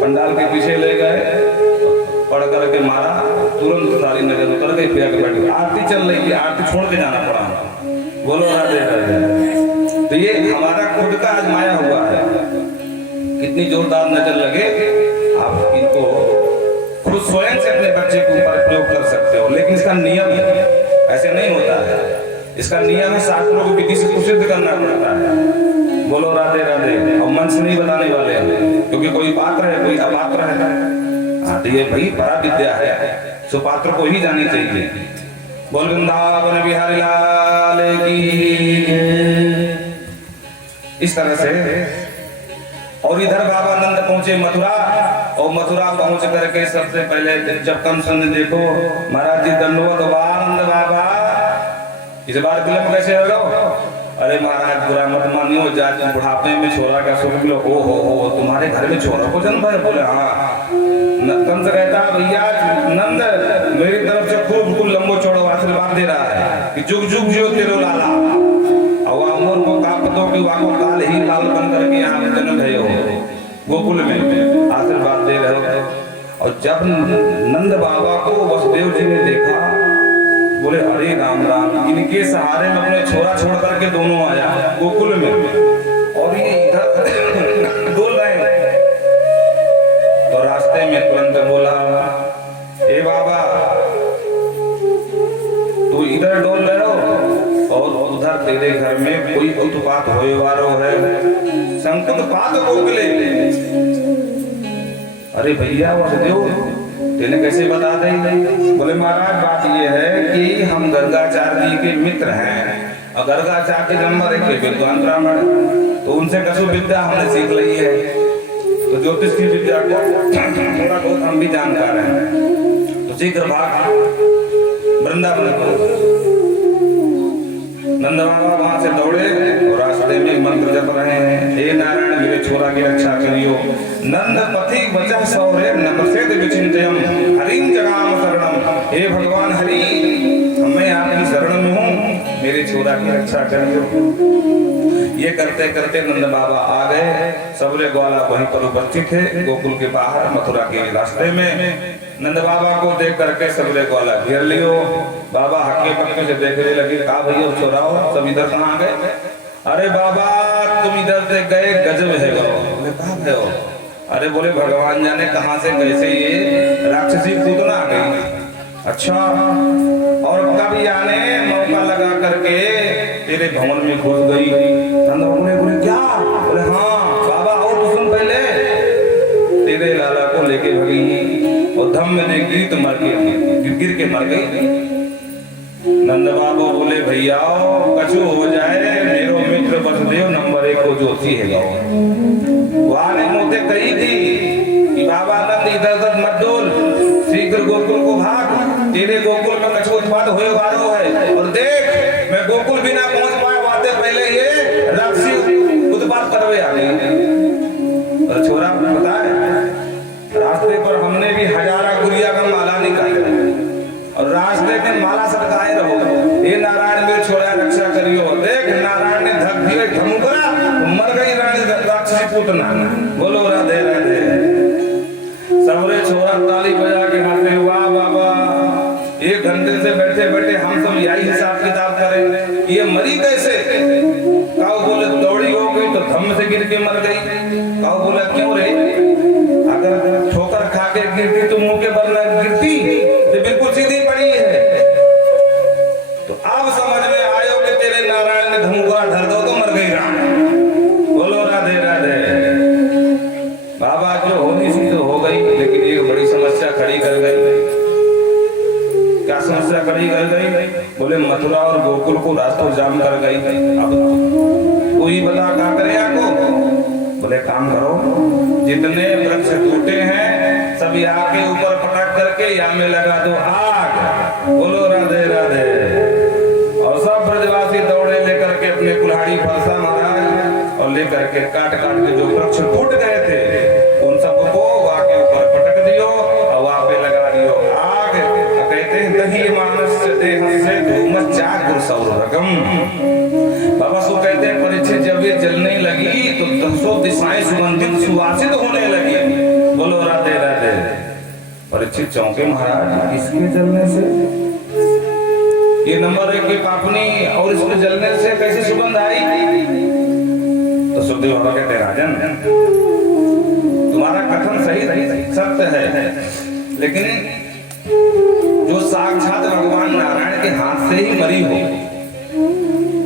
पंडाल के पीछे ले गए, पढ़ करके मारा, तुरंत सारी नजर उतर गई, फिर आके बैठ गई। आरती चल रही थी, आरती छोड़ के जाना पड़ा। बोलो राधे राधे। तो ये हमारा खुद का आजमाया हुआ है। कितनी जोरदार नजर लगे, आप इनको खुद स्वयं से अपने बच्चे के ऊपर प्रयोग कर सकते हो, लेकिन इसका नियम ऐसे नहीं होता है। इसका नियम है, शास्त्रों को विधि से सिद्ध करना पड़ता है। बोलो राधे राधे। और मन से नहीं बताने वाले हैं, क्योंकि कोई पात्र है, कोई अपात्र है। हाँ, तो ये भाई बड़ा विद्या है, सुपात्र को ही जानी चाहिए। बोल वृंदावन बिहारी लाल की। इस तरह से। और इधर बाबा नंद पहुंचे मथुरा, और मथुरा पहुंच करके सबसे पहले जब कंस ने देखो, महाराज जी दंडवत नंद बाबा, इस बार विलंब कैसे होगा? अरे महाराज बुरा मत मानियो, जात बुढ़ापे में छोरा का सुख लो। ओ हो, तुम्हारे घर में छोरा को जन्म है? बोले हाँ। कंस कहता भैया नंद मेरी तरफ से खूब लंबो चौड़ो आशीर्वाद दे रहा है कि जुग जुग जियो तेरो लाला, और अमर को कापतो की वाको काल ही लाल बन करके यहाँ जन्म है हो गोकुल में आशीर्वाद दे रहे हो। और जब नंद बाबा को वसुदेव जी ने देखा, बोले अरे राम राम, इनके सहारे में अपने छोरा छोड़ करके दोनों आया गोकुल में, और ये इधर डोल रहे हैं। तो रास्ते में तुरंत बोला, ए बाबा तू इधर डोल रहे हो और उधर तेरे घर में कोई उत्पात होए वारो है, संकट पात गोगले। अरे भैया वसुदेव तेने कैसे बता दे? बोले महाराज बात ये है कि हम गर्गाचार्य जी के मित्र हैं, और गर्गाचार्य के नंबर 1 के विद्वान ब्राह्मण, तो उनसे कसु विद्या हमने सीख ली है। तो ज्योतिष की विद्या को थोड़ा बहुत हम भी जानकार हैं। तो शीघ्र भाग वृंदावन को। नंद बाबा वहां से दौड़े और रास्ते में मंत्र जप रहे हैं, हे नारायण मेरे छोरा की रक्षा करियो। नंद पथि वचः सौरे नमसेत विचिंतयम हरिं जगाम शरणम। हे भगवान हरि, मैं आपकी शरण में हूँ, मेरे छोरा की रक्षा करियो। ये करते करते नंद बाबा आ गए। सबरे ग्वाला वहीं पर उपस्थित थे, गोकुल के बाहर मथुरा के रास्ते में। नंद बाबा को देख करके सबरे ग्वाला घेर लियो। बाबा हक्के पक्के से देखने लगे, कहा भैया छोराओ सब इधर कहाँ आ गए? अरे बाबा तुम इधर से गए गजब है। बोले कहाँ गए हो? अरे बोले भगवान जाने कहाँ से कैसे ये राक्षसी पूतना आ गई। अच्छा, और कभी आने मौका लगा करके तेरे भवन में घुस गई। नंद बाबा ने बोले क्या? बोले हाँ बाबा, और तो सुन पहले, तेरे लाला को लेके भगी और धम में देखी तो मर गई, गिर के मर गई। नंद बाबा बोले भैया कछु हो जाए, मेरो मित्र वसुदेव नंबर 1 को ज्योति है गाँव। वहां ने मोते कही थी कि बाबा नंद इधर उधर मत डोल, शीघ्र गोकुल को भाग, तेरे गोकुल में कछु उत्पात होए वारो है। और देख मैं गोकुल भी ना पहुंच पाया, बातें पहले ये राक्षसी उत्पात पूतना। बोलो राधे राधे। सबरे छोरा ताली बजा के हंसे, वाह बाबा, 1 घंटे से बैठे बैठे हम सब यही हिसाब किताब करें, ये मरी कैसे? काऊ बोले दौड़ी हो गई तो धम्म से गिर के मर गई। काऊ बोला क्यों रे? अगर ठोकर खा के गिरती तो मुंह के बल में गिरती, तो बिल्कुल सीधी पड़ी है। तो अब समझ में आयो कि तेरे नारायण ने धमुका धर दो तो मर गई राम। बोलो राधे राधे। बाबा जो होनी सी तो हो गई, लेकिन एक बड़ी समस्या खड़ी कर गई। क्या समस्या खड़ी कर गई? बोले मथुरा और गोकुल को रास्तों जाम कर गई। अब कोई बता क्या करे आपको? बोले काम करो, जितने वृक्ष टूटे हैं सब यहाँ के ऊपर पटक करके यहाँ में लगा दो आग। बोलो राधे राधे। और सब ब्रजवासी दौड़े लेकर के अपने कुल्हाड़ी फरसा महाराज और लेकर के काट काट के जो वृक्ष टूट गए थे उन सबको वहाँ के ऊपर पटक दियो और वहाँ पे लगा दियो आग। कहते हैं दही मानस देह से धूम जागृत सौरभगम। बाबा सो कहते हैं परीक्षित जब ये जलने लगी तो दसों दिशाएं सुगंधित सुवासित होने लगी। बोलो राधे राधे। परीक्षित चौंके, महाराज इसके जलने से? ये नंबर 1 की पापनी और इसके जलने से कैसी सुगंध आई? तो सुखदेव बाबा कहते राजन तुम्हारा कथन सही सत्य है, लेकिन जो साक्षात भगवान नारायण के हाथ से ही मरी हो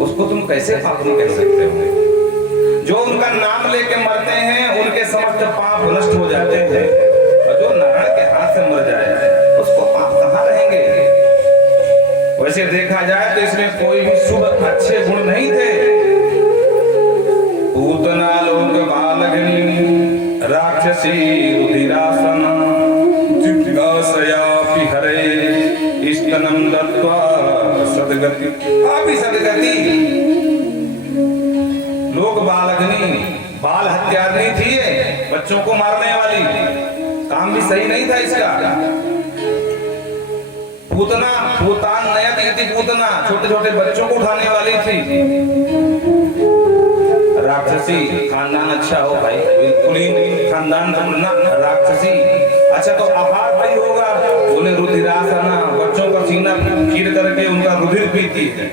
उसको तुम कैसे पापनी कह सकते हो? जो उनका नाम लेके मरते हैं उनके समस्त पाप नष्ट हो जाते हैं, और जो नारायण के हाथ से मर जाए उसको पाप कहाँ रहेंगे? वैसे देखा जाए तो इसमें कोई भी शुभ अच्छे गुण नहीं थे। पूतना लोक बालगनी राक्षसी रुधिरासना जिज्ञासयापि हरे इष्टनम दत्वा सद्गति। आपी सद्गति। लोक बालगनी, बाल हत्यारनी थी ये, बच्चों को मारने वाली। काम भी सही नहीं था इसका। पूतना, पूतान नया थी पूतना, छोटे छोटे बच्चों को उठाने वाली थी। राक्षसी, खानदान अच्छा हो भाई, कुलीन खानदान ढूंढना, राक्षसी। अच्छा तो आहार भाई होगा, बोले रुधिरासना, बच्चों का सीना चीर करके उनका रुधिर पीती है।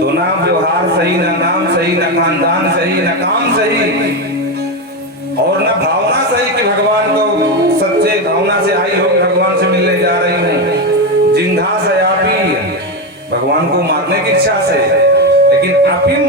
तो ना व्यवहार सही, ना नाम सही, ना खानदान सही, ना काम सही, और ना भावना सही कि भगवान को सच्चे भावना से आई हो कि भगवान से मिलने जा रही हूँ। जिंघा से आपी, भगवान को मारने की इच्छा से, लेकिन अफीम